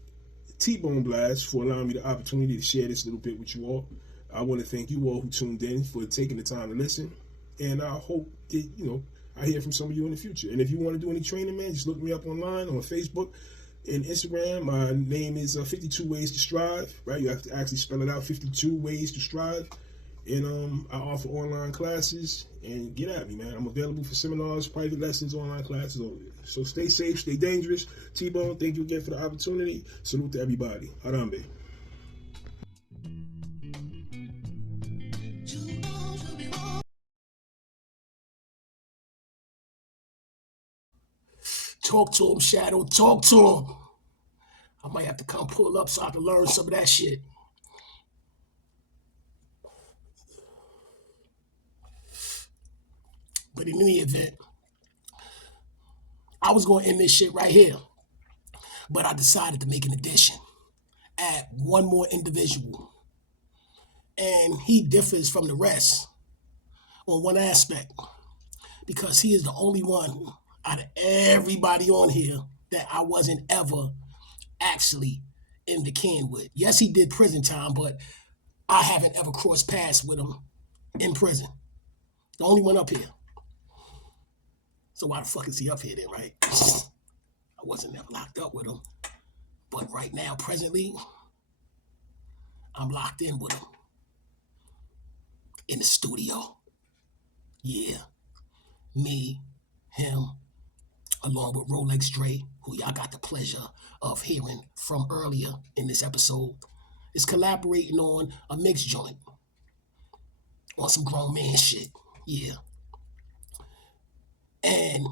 T-Bone Blast for allowing me the opportunity to share this little bit with you all. I want to thank you all who tuned in for taking the time to listen. And I hope that, I hear from some of you in the future. And if you want to do any training, man, just look me up online on Facebook and Instagram. My name is 52 Ways to Strive, right? You have to actually spell it out, 52 Ways to Strive. And I offer online classes, and get at me, man. I'm available for seminars, private lessons, online classes. So stay safe, stay dangerous. T-Bone, thank you again for the opportunity. Salute to everybody. Harambe. Talk to him, Shadow. Talk to him. I might have to come pull up so I can learn some of that shit. But in any event, I was going to end this shit right here. But I decided to make an addition. Add one more individual. And he differs from the rest on one aspect. Because he is the only one out of everybody on here that I wasn't ever actually in the can with. Yes, he did prison time, but I haven't ever crossed paths with him in prison. The only one up here. So why the fuck is he up here then, right? I wasn't never locked up with him. But right now, presently, I'm locked in with him. In the studio. Yeah. Me, him, along with Rolex Dre, who y'all got the pleasure of hearing from earlier in this episode, is collaborating on a mixed joint. On some grown man shit. Yeah. And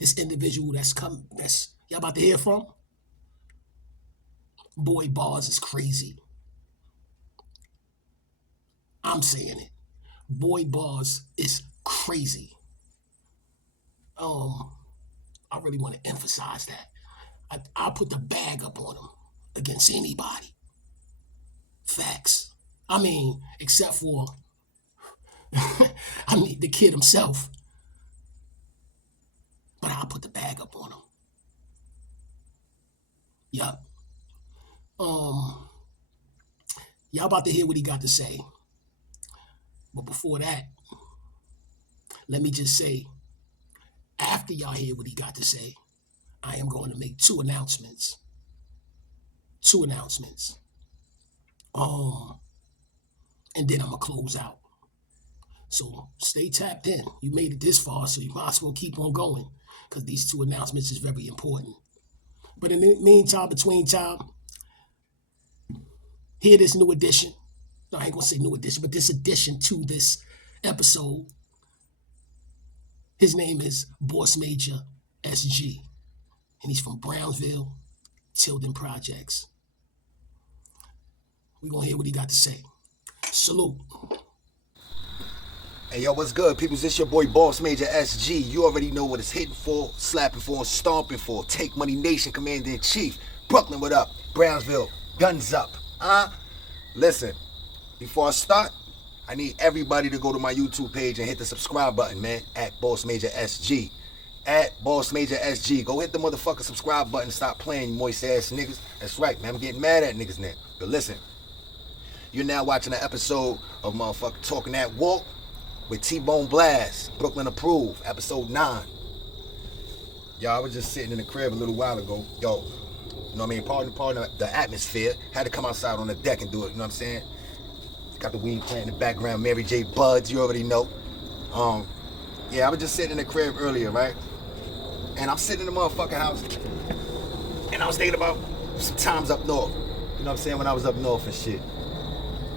this individual that's y'all about to hear from, boy, bars is crazy. I'm saying it. Boy, bars is crazy. I really want to emphasize that. I'll put the bag up on him against anybody. Facts. I mean, except for the kid himself. But I'll put the bag up on him. Yup. Y'all about to hear what he got to say. But before that, let me just say, after y'all hear what he got to say, I am going to make two announcements. And then I'm going to close out. So stay tapped in. You made it this far, so you might as well keep on going, because these two announcements is very important. But in the meantime, between time, hear this new addition. No, I ain't going to say new addition, but this addition to this episode. His name is Boss Major SG, and he's from Brownsville, Tilden Projects. We're going to hear what he got to say. Salute. Hey, yo, what's good, peoples? This your boy, Boss Major SG. You already know what it's hitting for, slapping for, and stomping for. Take Money Nation, Commander-in-Chief. Brooklyn, what up? Brownsville, guns up. Listen, before I start, I need everybody to go to my YouTube page and hit the subscribe button, man, at Boss Major SG. At Boss Major SG. Go hit the motherfucking subscribe button. Stop playing, you moist-ass niggas. That's right, man. I'm getting mad at niggas now. But listen, you're now watching an episode of motherfucking Talking That Walk with T-Bone Blast, Brooklyn Approved, episode 9. Y'all, I was just sitting in the crib a little while ago. Yo, you know what I mean? Pardon the atmosphere. Had to come outside on the deck and do it, you know what I'm saying? Got the weed plant in the background, Mary J. Buds, you already know. Yeah, I was just sitting in the crib earlier, right? And I'm sitting in the motherfucking house, and I was thinking about some times up north. You know what I'm saying? When I was up north and shit.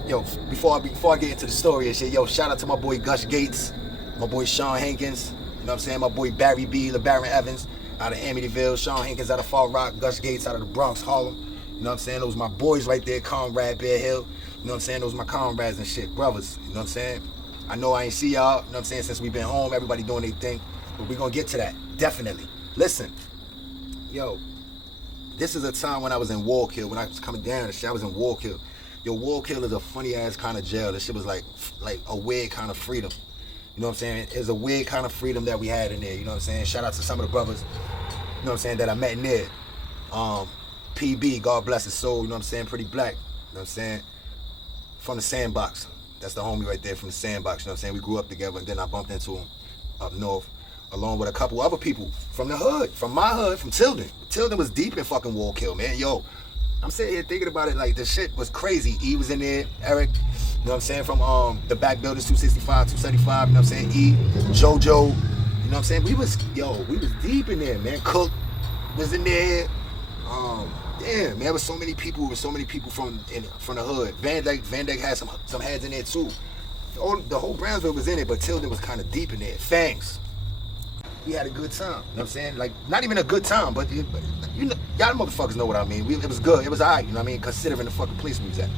Yo, before I get into the story and shit, yo, shout out to my boy Gush Gates, my boy Sean Hankins, you know what I'm saying? My boy Barry B, LeBaron Evans out of Amityville, Sean Hankins out of Far Rock, Gush Gates out of the Bronx, Harlem. You know what I'm saying? Those my boys right there, Comrade Bear Hill. You know what I'm saying? Those my comrades and shit, brothers. You know what I'm saying? I know I ain't see y'all, you know what I'm saying, since we been home, everybody doing their thing. But we gonna get to that, definitely. Listen, yo, this is a time when I was in Wallkill, when I was coming down and shit, I was in Wallkill. Yo, Wallkill is a funny ass kind of jail. This shit was like a weird kind of freedom. You know what I'm saying? It's a weird kind of freedom that we had in there. You know what I'm saying? Shout out to some of the brothers, you know what I'm saying, that I met in there. PB, God bless his soul, you know what I'm saying? Pretty black, you know what I'm saying? From the Sandbox. That's the homie right there from the Sandbox, you know what I'm saying? We grew up together, and then I bumped into him up north, along with a couple other people from the hood, from my hood, from Tilden. Tilden was deep in fucking Wallkill, man. Yo, I'm sitting here thinking about it like the shit was crazy. E was in there, Eric, you know what I'm saying, from the back buildings, 265, 275, you know what I'm saying, E, JoJo, you know what I'm saying? We was deep in there, man. Cook was in there. Yeah, man, there was so many people from the hood. Van Dyke had some heads in there too. The whole Brownsville was in it, but Tilden was kind of deep in there. Fangs. We had a good time, you know what I'm saying? Like, not even a good time, but you know, y'all motherfuckers know what I mean. It was good, it was alright, you know what I mean? Considering the fucking place we was at.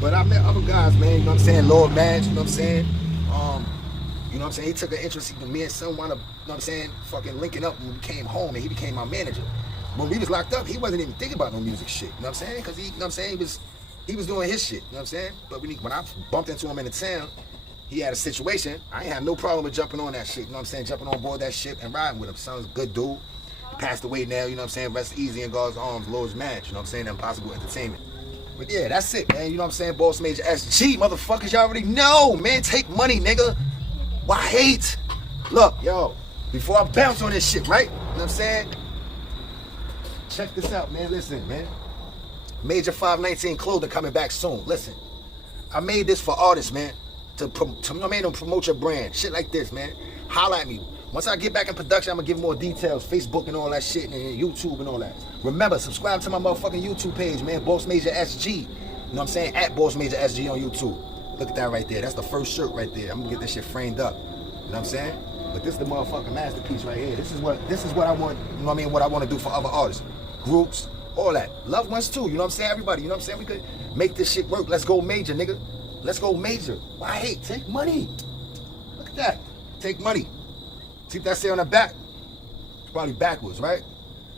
But I met other guys, man, you know what I'm saying? Lord Madge, you know what I'm saying? You know what I'm saying? He took an interest in me and son wound up, you know what I'm saying, fucking linking up when we came home, and he became my manager. When we was locked up, he wasn't even thinking about no music shit, you know what I'm saying? Because he, you know what I'm saying, he was doing his shit, you know what I'm saying? But when I bumped into him in the town, he had a situation. I ain't have no problem with jumping on that shit, you know what I'm saying? Jumping on board that shit and riding with him. Son's a good dude. He passed away now, you know what I'm saying? Rest easy in God's arms, Lord's match, you know what I'm saying? Impossible Entertainment. But yeah, that's it, man. You know what I'm saying? Boss Major SG, motherfuckers, y'all already know, man. Take money, nigga. Why hate? Look, yo, before I bounce on this shit, right? You know what I'm saying? Check this out, man. Listen, man. Major 519 clothing coming back soon. Listen, I made this for artists, man. To promote your brand. Shit like this, man. Holla at me. Once I get back in production, I'm gonna give more details. Facebook and all that shit, and YouTube and all that. Remember, subscribe to my motherfucking YouTube page, man. Boss Major SG. You know what I'm saying? At Boss Major SG on YouTube. Look at that right there. That's the first shirt right there. I'm gonna get this shit framed up. You know what I'm saying? But this is the motherfucking masterpiece right here. This is what I want, you know what I mean, what I want to do for other artists. Groups, all that. Loved ones too, you know what I'm saying? Everybody, you know what I'm saying? We could make this shit work. Let's go major, nigga. Let's go major. Why hate? Take money. Look at that. Take money. See what that say on the back? It's probably backwards, right?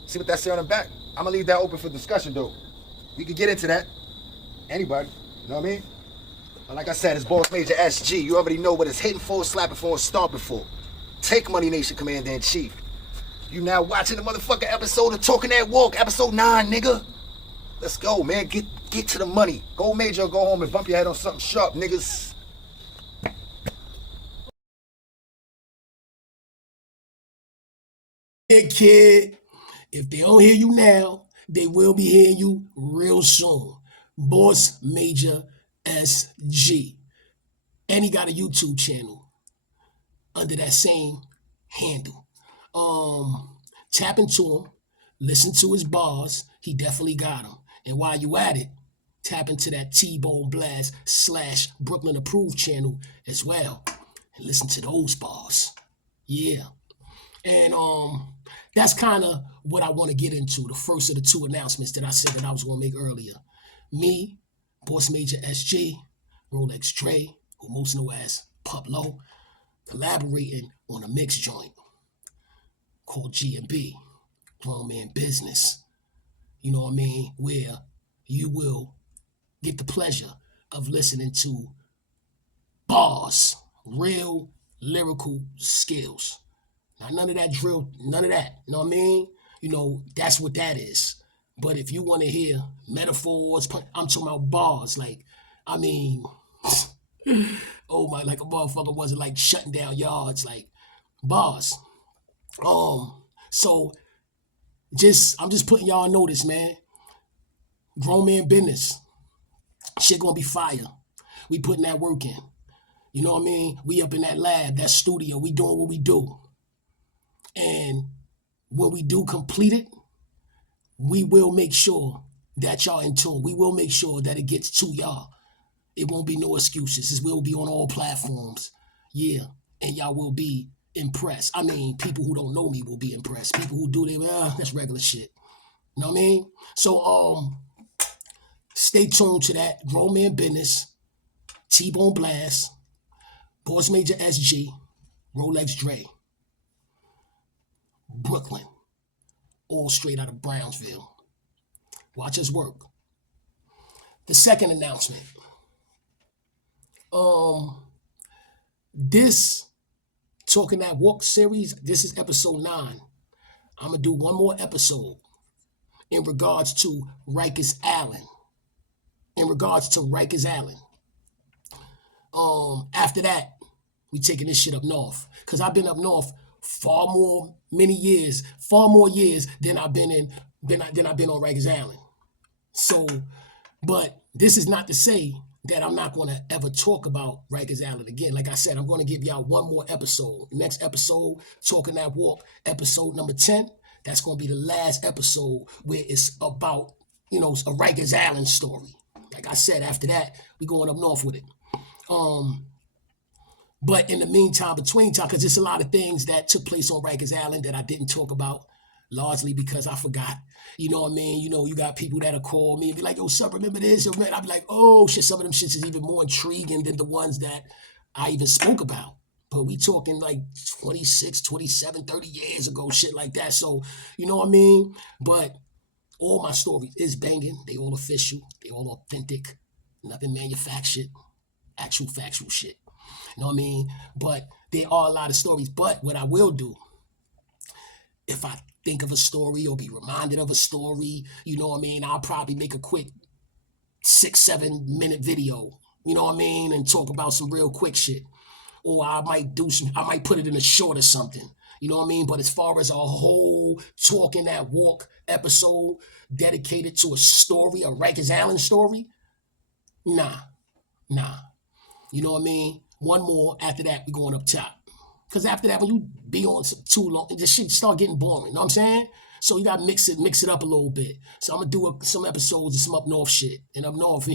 See what that say on the back? I'm gonna leave that open for discussion though. We could get into that. Anybody, you know what I mean? But like I said, it's Boss Major SG. You already know what it's hitting for, slapping for, and stomping for. Take Money Nation, Commander-in-Chief. You now watching the motherfucking episode of Talking That Walk, episode 9, nigga. Let's go, man. Get to the money. Go major or go home and bump your head on something sharp, niggas. kid. If they don't hear you now, they will be hearing you real soon. Boss Major SG. And he got a YouTube channel under that same handle. Tap into him, listen to his bars. He definitely got them. And while you at it, tap into that T-Bone Blast / Brooklyn Approved channel as well. And listen to those bars. Yeah. And that's kind of what I want to get into. The first of the two announcements that I said that I was going to make earlier. Me, Boss Major SG, Rolex Dre, who most know as Pup Low, collaborating on a mix joint called G&B, Grown Man Business. You know what I mean? Where you will get the pleasure of listening to bars, real lyrical skills. Now, none of that drill, none of that. You know what I mean? You know, that's what that is. But if you want to hear metaphors, I'm talking about bars. Like, I mean, oh my, like a motherfucker wasn't like shutting down yards, like bars. So I'm just putting y'all on notice, man. Grown man business. Shit gonna be fire. We putting that work in. You know what I mean? We up in that lab, that studio, we doing what we do. And when we do complete it, we will make sure that y'all in tune. We will make sure that it gets to y'all. It won't be no excuses. It will be on all platforms. Yeah. And y'all will be impressed. I mean, people who don't know me will be impressed. People who do, that's regular shit. You know what I mean? So stay tuned to that. Grown Man Business, T-Bone Blast, Boss Major SG, Rolex Dre, Brooklyn, all straight out of Brownsville. Watch us work. The second announcement. This Talking That Walk series, this is episode 9. I'm going to do one more episode in regards to Rikers Island. After that, we taking this shit up north. Because I've been up north far more years than I've been on Rikers Island. So, but this is not to say that I'm not going to ever talk about Rikers Island again. Like I said, I'm going to give y'all one more episode. Next episode, Talking That Walk, episode number 10. That's going to be the last episode where it's about, a Rikers Island story. Like I said, after that, we going up north with it. But in the meantime, because there's a lot of things that took place on Rikers Island that I didn't talk about, largely because I forgot. You know what I mean? You got people that'll call me and be like, yo, son, remember this? I'll be like, oh, shit, some of them shits is even more intriguing than the ones that I even spoke about. But we talking like 26, 27, 30 years ago, shit like that. So, you know what I mean? But all my stories is banging. They all official. They all authentic. Nothing manufactured. Actual factual shit. You know what I mean? But there are a lot of stories. But what I will do, if I think of a story or be reminded of a story, you know what I mean? I'll probably make a quick 6-7 minute video, you know what I mean? And talk about some real quick shit. Or I might put it in a short or something. You know what I mean? But as far as a whole Talking That Walk episode dedicated to a story, a Rikers Island story, nah. You know what I mean? One more, after that, we going up top. Because after that, when you be on too long, the shit start getting boring, you know what I'm saying? So you got to mix it up a little bit. So I'm going to do some episodes of some up north shit. And up north,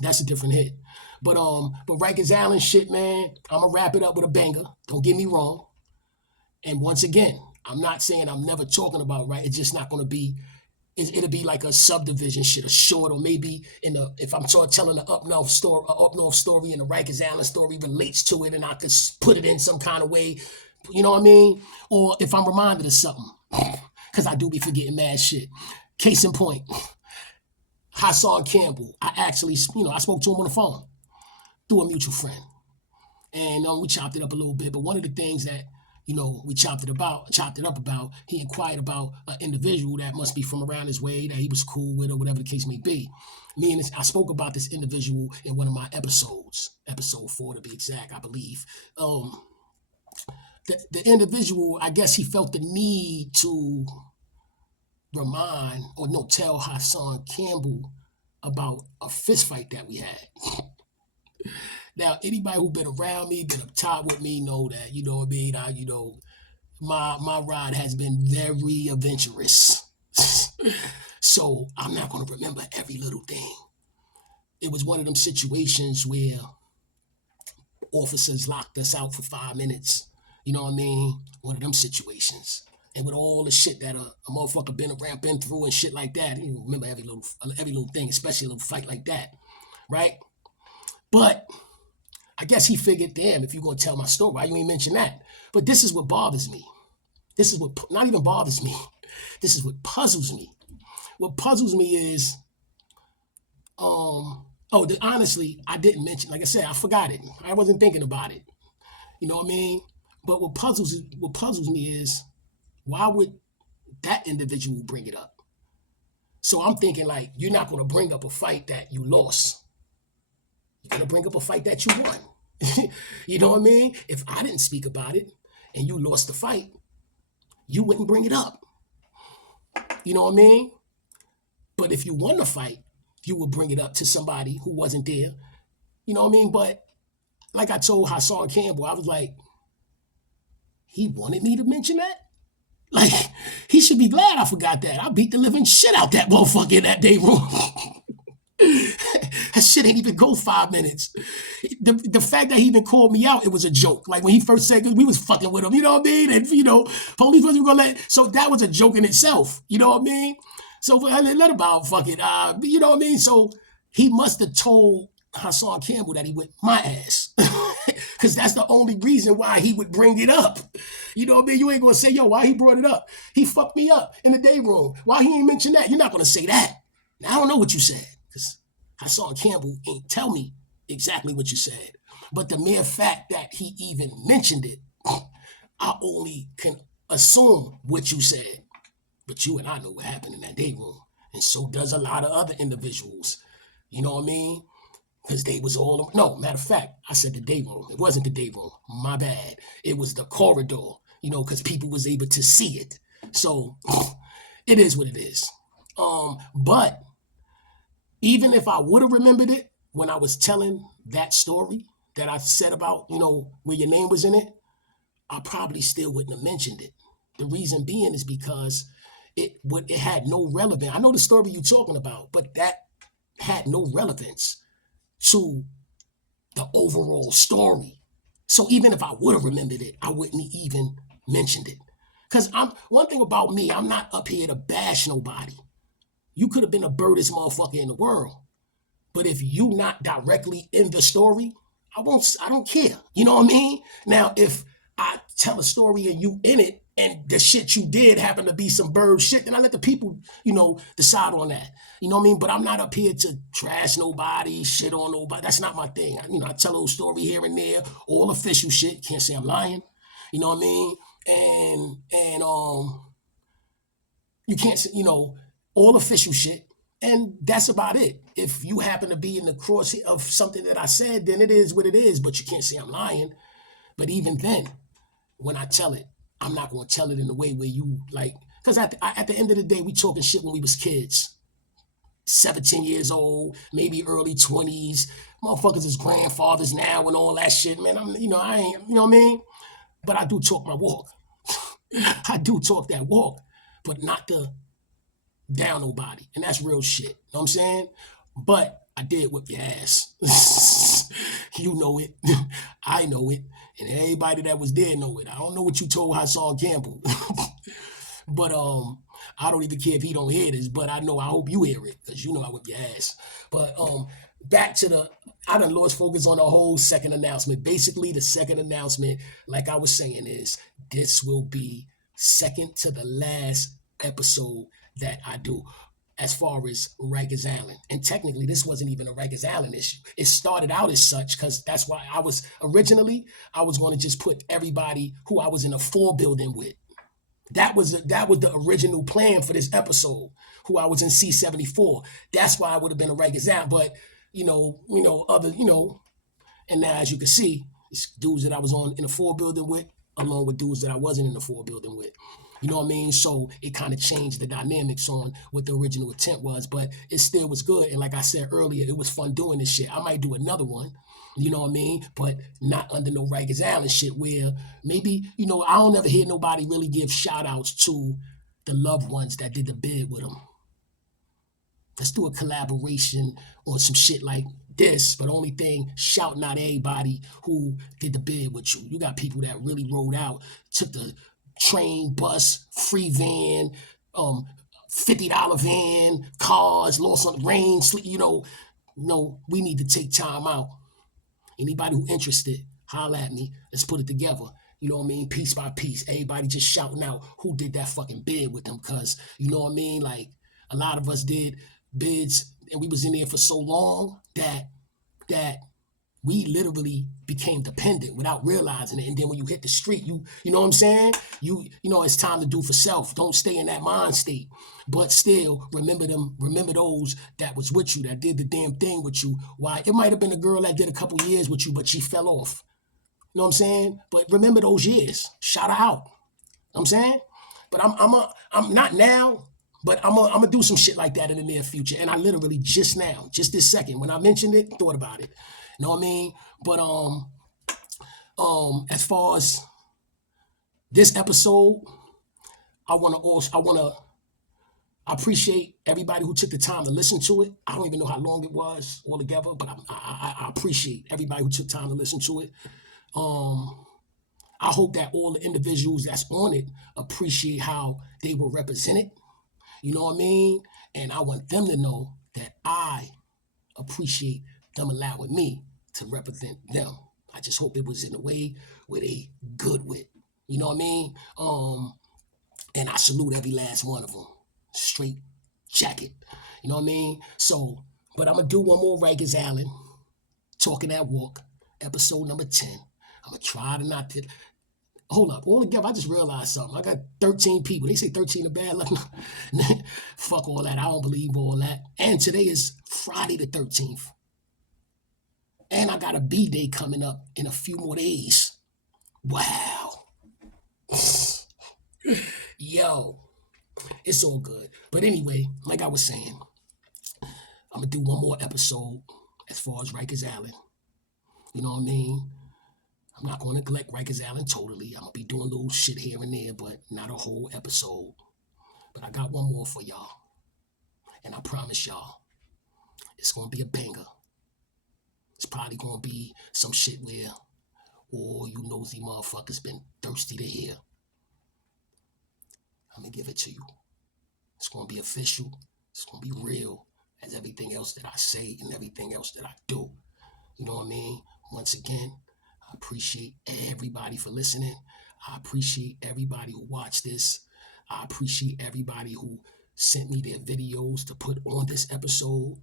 that's a different hit. But Rikers Island shit, man, I'm going to wrap it up with a banger. Don't get me wrong. And once again, I'm not saying I'm never talking about, right? It's just not going to be, it'll be like a subdivision shit, a short, or maybe if I'm telling an up north story and the Rikers Island story relates to it and I could put it in some kind of way, you know what I mean? Or if I'm reminded of something, because I do be forgetting mad shit. Case in point, Hassan Campbell, I actually, I spoke to him on the phone through a mutual friend. And we chopped it up a little bit, but one of the things that we chopped it up about, he inquired about an individual that must be from around his way that he was cool with or whatever the case may be. I spoke about this individual in one of my episodes, episode 4 to be exact, I believe. the individual, I guess he felt the need to tell Hassan Campbell about a fist fight that we had. Now, anybody who been around me, been up top with me, know that, you know what I mean? My ride has been very adventurous. So I'm not going to remember every little thing. It was one of them situations where officers locked us out for 5 minutes. You know what I mean? One of them situations. And with all the shit that a motherfucker been through and shit like that, you remember every little thing, especially a little fight like that, right? But I guess he figured, damn, if you're gonna tell my story, why you ain't mention that? But this is what bothers me. This is what not even bothers me. This is what puzzles me. What puzzles me is, honestly, I didn't mention. Like I said, I forgot it. I wasn't thinking about it. You know what I mean? But what puzzles me is, why would that individual bring it up? So I'm thinking, like, you're not going to bring up a fight that you lost. You're going to bring up a fight that you won. You know what I mean? If I didn't speak about it and you lost the fight, you wouldn't bring it up. You know what I mean? But if you won the fight, you would bring it up to somebody who wasn't there. You know what I mean? But like I told Hassan Campbell, I was like, he wanted me to mention that? Like, he should be glad I forgot that. I beat the living shit out that motherfucker in that day room. That shit ain't even go 5 minutes. The fact that he even called me out, it was a joke. Like when he first said, we was fucking with him, you know what I mean? And, police wasn't gonna so that was a joke in itself, you know what I mean? So let about fucking, you know what I mean? So he must have told Hassan Campbell that he whipped my ass. Because that's the only reason why he would bring it up. You know what I mean? You ain't gonna say, yo, why he brought it up? He fucked me up in the day room. Why he ain't mention that? You're not gonna say that. Now, I don't know what you said, because Hassan Campbell ain't tell me exactly what you said. But the mere fact that he even mentioned it, I only can assume what you said. But you and I know what happened in that day room. And so does a lot of other individuals. You know what I mean? Because they was all, no, matter of fact, I said the day room. It wasn't the day room. My bad. It was the corridor, because people was able to see it. So it is what it is. But even if I would have remembered it when I was telling that story that I said about, where your name was in it, I probably still wouldn't have mentioned it. The reason being is because it had no relevance. I know the story you're talking about, but that had no relevance to the overall story. So even if I would have remembered it, I wouldn't even mentioned it. Because one thing about me, I'm not up here to bash nobody. You could have been the birdest motherfucker in the world. But if you not directly in the story, I don't care. You know what I mean? Now, if I tell a story and you in it and the shit you did happen to be some bird shit, then I let the people, decide on that. You know what I mean? But I'm not up here to trash nobody, shit on nobody. That's not my thing. I tell a little story here and there, all official shit. Can't say I'm lying. You know what I mean? And you can't say, all official shit. And that's about it. If you happen to be in the cross of something that I said, then it is what it is, but you can't say I'm lying. But even then, when I tell it, I'm not going to tell it in a way where you because at the end of the day, we talking shit when we was kids. 17 years old, maybe early 20s. Motherfuckers is grandfathers now and all that shit, man. I ain't, you know what I mean? But I do talk my walk. I do talk that walk, but not to down nobody. And that's real shit. You know what I'm saying? But I did whip your ass. You know it. I know it. And everybody that was there know it. I don't know what you told Hassan Campbell. But I don't even care if he don't hear this, but I hope you hear it, because I whip your ass. But back to I done lost focus on the whole second announcement. Basically, the second announcement, like I was saying, is this will be second to the last episode that I do as far as Rikers Island. And technically, this wasn't even a Rikers Island issue. It started out as such because that's why I was going to just put everybody who I was in a 4 building with. That was the original plan for this episode, who I was in C-74. That's why I would have been a Rikers Island. But, other, and now as you can see, it's dudes that I was in a 4 building with, along with dudes that I wasn't in the 4 building with. You know what I mean? So it kind of changed the dynamics on what the original intent was, but it still was good. And like I said earlier, it was fun doing this shit. I might do another one, you know what I mean? But not under no Rikers Island shit where maybe, you know, I don't ever hear nobody really give shout outs to the loved ones that did the bid with them. Let's do a collaboration on some shit like this, but only thing, shouting out everybody who did the bid with you. You got people that really rode out, took the train, bus, free van, $50 van, cars, lost on the rain, sleep, you know. No, we need to take time out. Anybody who interested, holla at me. Let's put it together. You know what I mean? Piece by piece. Everybody just shouting out who did that fucking bid with them. Because, you know what I mean? Like, a lot of us did bids and we was in there for so long that we literally became dependent without realizing it. And then when you hit the street, you know what I'm saying? You know, it's time to do for self. Don't stay in that mind state. But still, remember those that was with you, that did the damn thing with you. Why? It might have been a girl that did a couple years with you, but she fell off. You know what I'm saying? But remember those years. Shout her out. You know what I'm saying? But I'm not now, but I'm gonna do some shit like that in the near future. And I literally just now, just this second, when I mentioned it, thought about it. You know what I mean? But as far as this episode, I appreciate everybody who took the time to listen to it. I don't even know how long it was altogether, but I appreciate everybody who took time to listen to it. I hope that all the individuals that's on it appreciate how they were represented. You know what I mean? And I want them to know that I appreciate them allowing me to represent them. I just hope it was in a way where they good with. You know what I mean? And I salute every last one of them. Straight jacket. You know what I mean? So, but I'm going to do one more Rikers Island, Talking That Walk, episode number 10. I'm going to try to not... Hold up. All together, I just realized something. I got 13 people. They say 13 are bad luck. Fuck all that. I don't believe all that. And today is Friday the 13th. And I got a B-Day coming up in a few more days. Wow. Yo. It's all good. But anyway, like I was saying, I'm going to do one more episode as far as Rikers Island. You know what I mean? I'm not going to neglect Rikers Island totally. I'm going to be doing little shit here and there, but not a whole episode. But I got one more for y'all. And I promise y'all, it's going to be a banger. It's probably going to be some shit where all you nosy motherfuckers been thirsty to hear. I'm going to give it to you. It's going to be official. It's going to be real as everything else that I say and everything else that I do. You know what I mean? Once again, I appreciate everybody for listening. I appreciate everybody who watched this. I appreciate everybody who sent me their videos to put on this episode.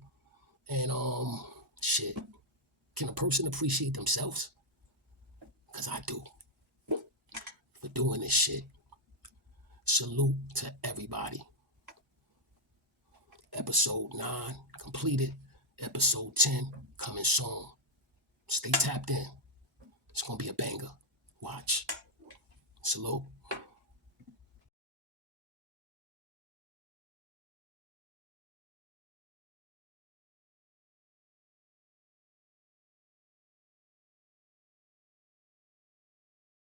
And shit, can a person appreciate themselves? Because I do. For doing this shit. Salute to everybody. Episode 9 completed. Episode 10 coming soon. Stay tapped in. It's going to be a banger. Watch. Salute.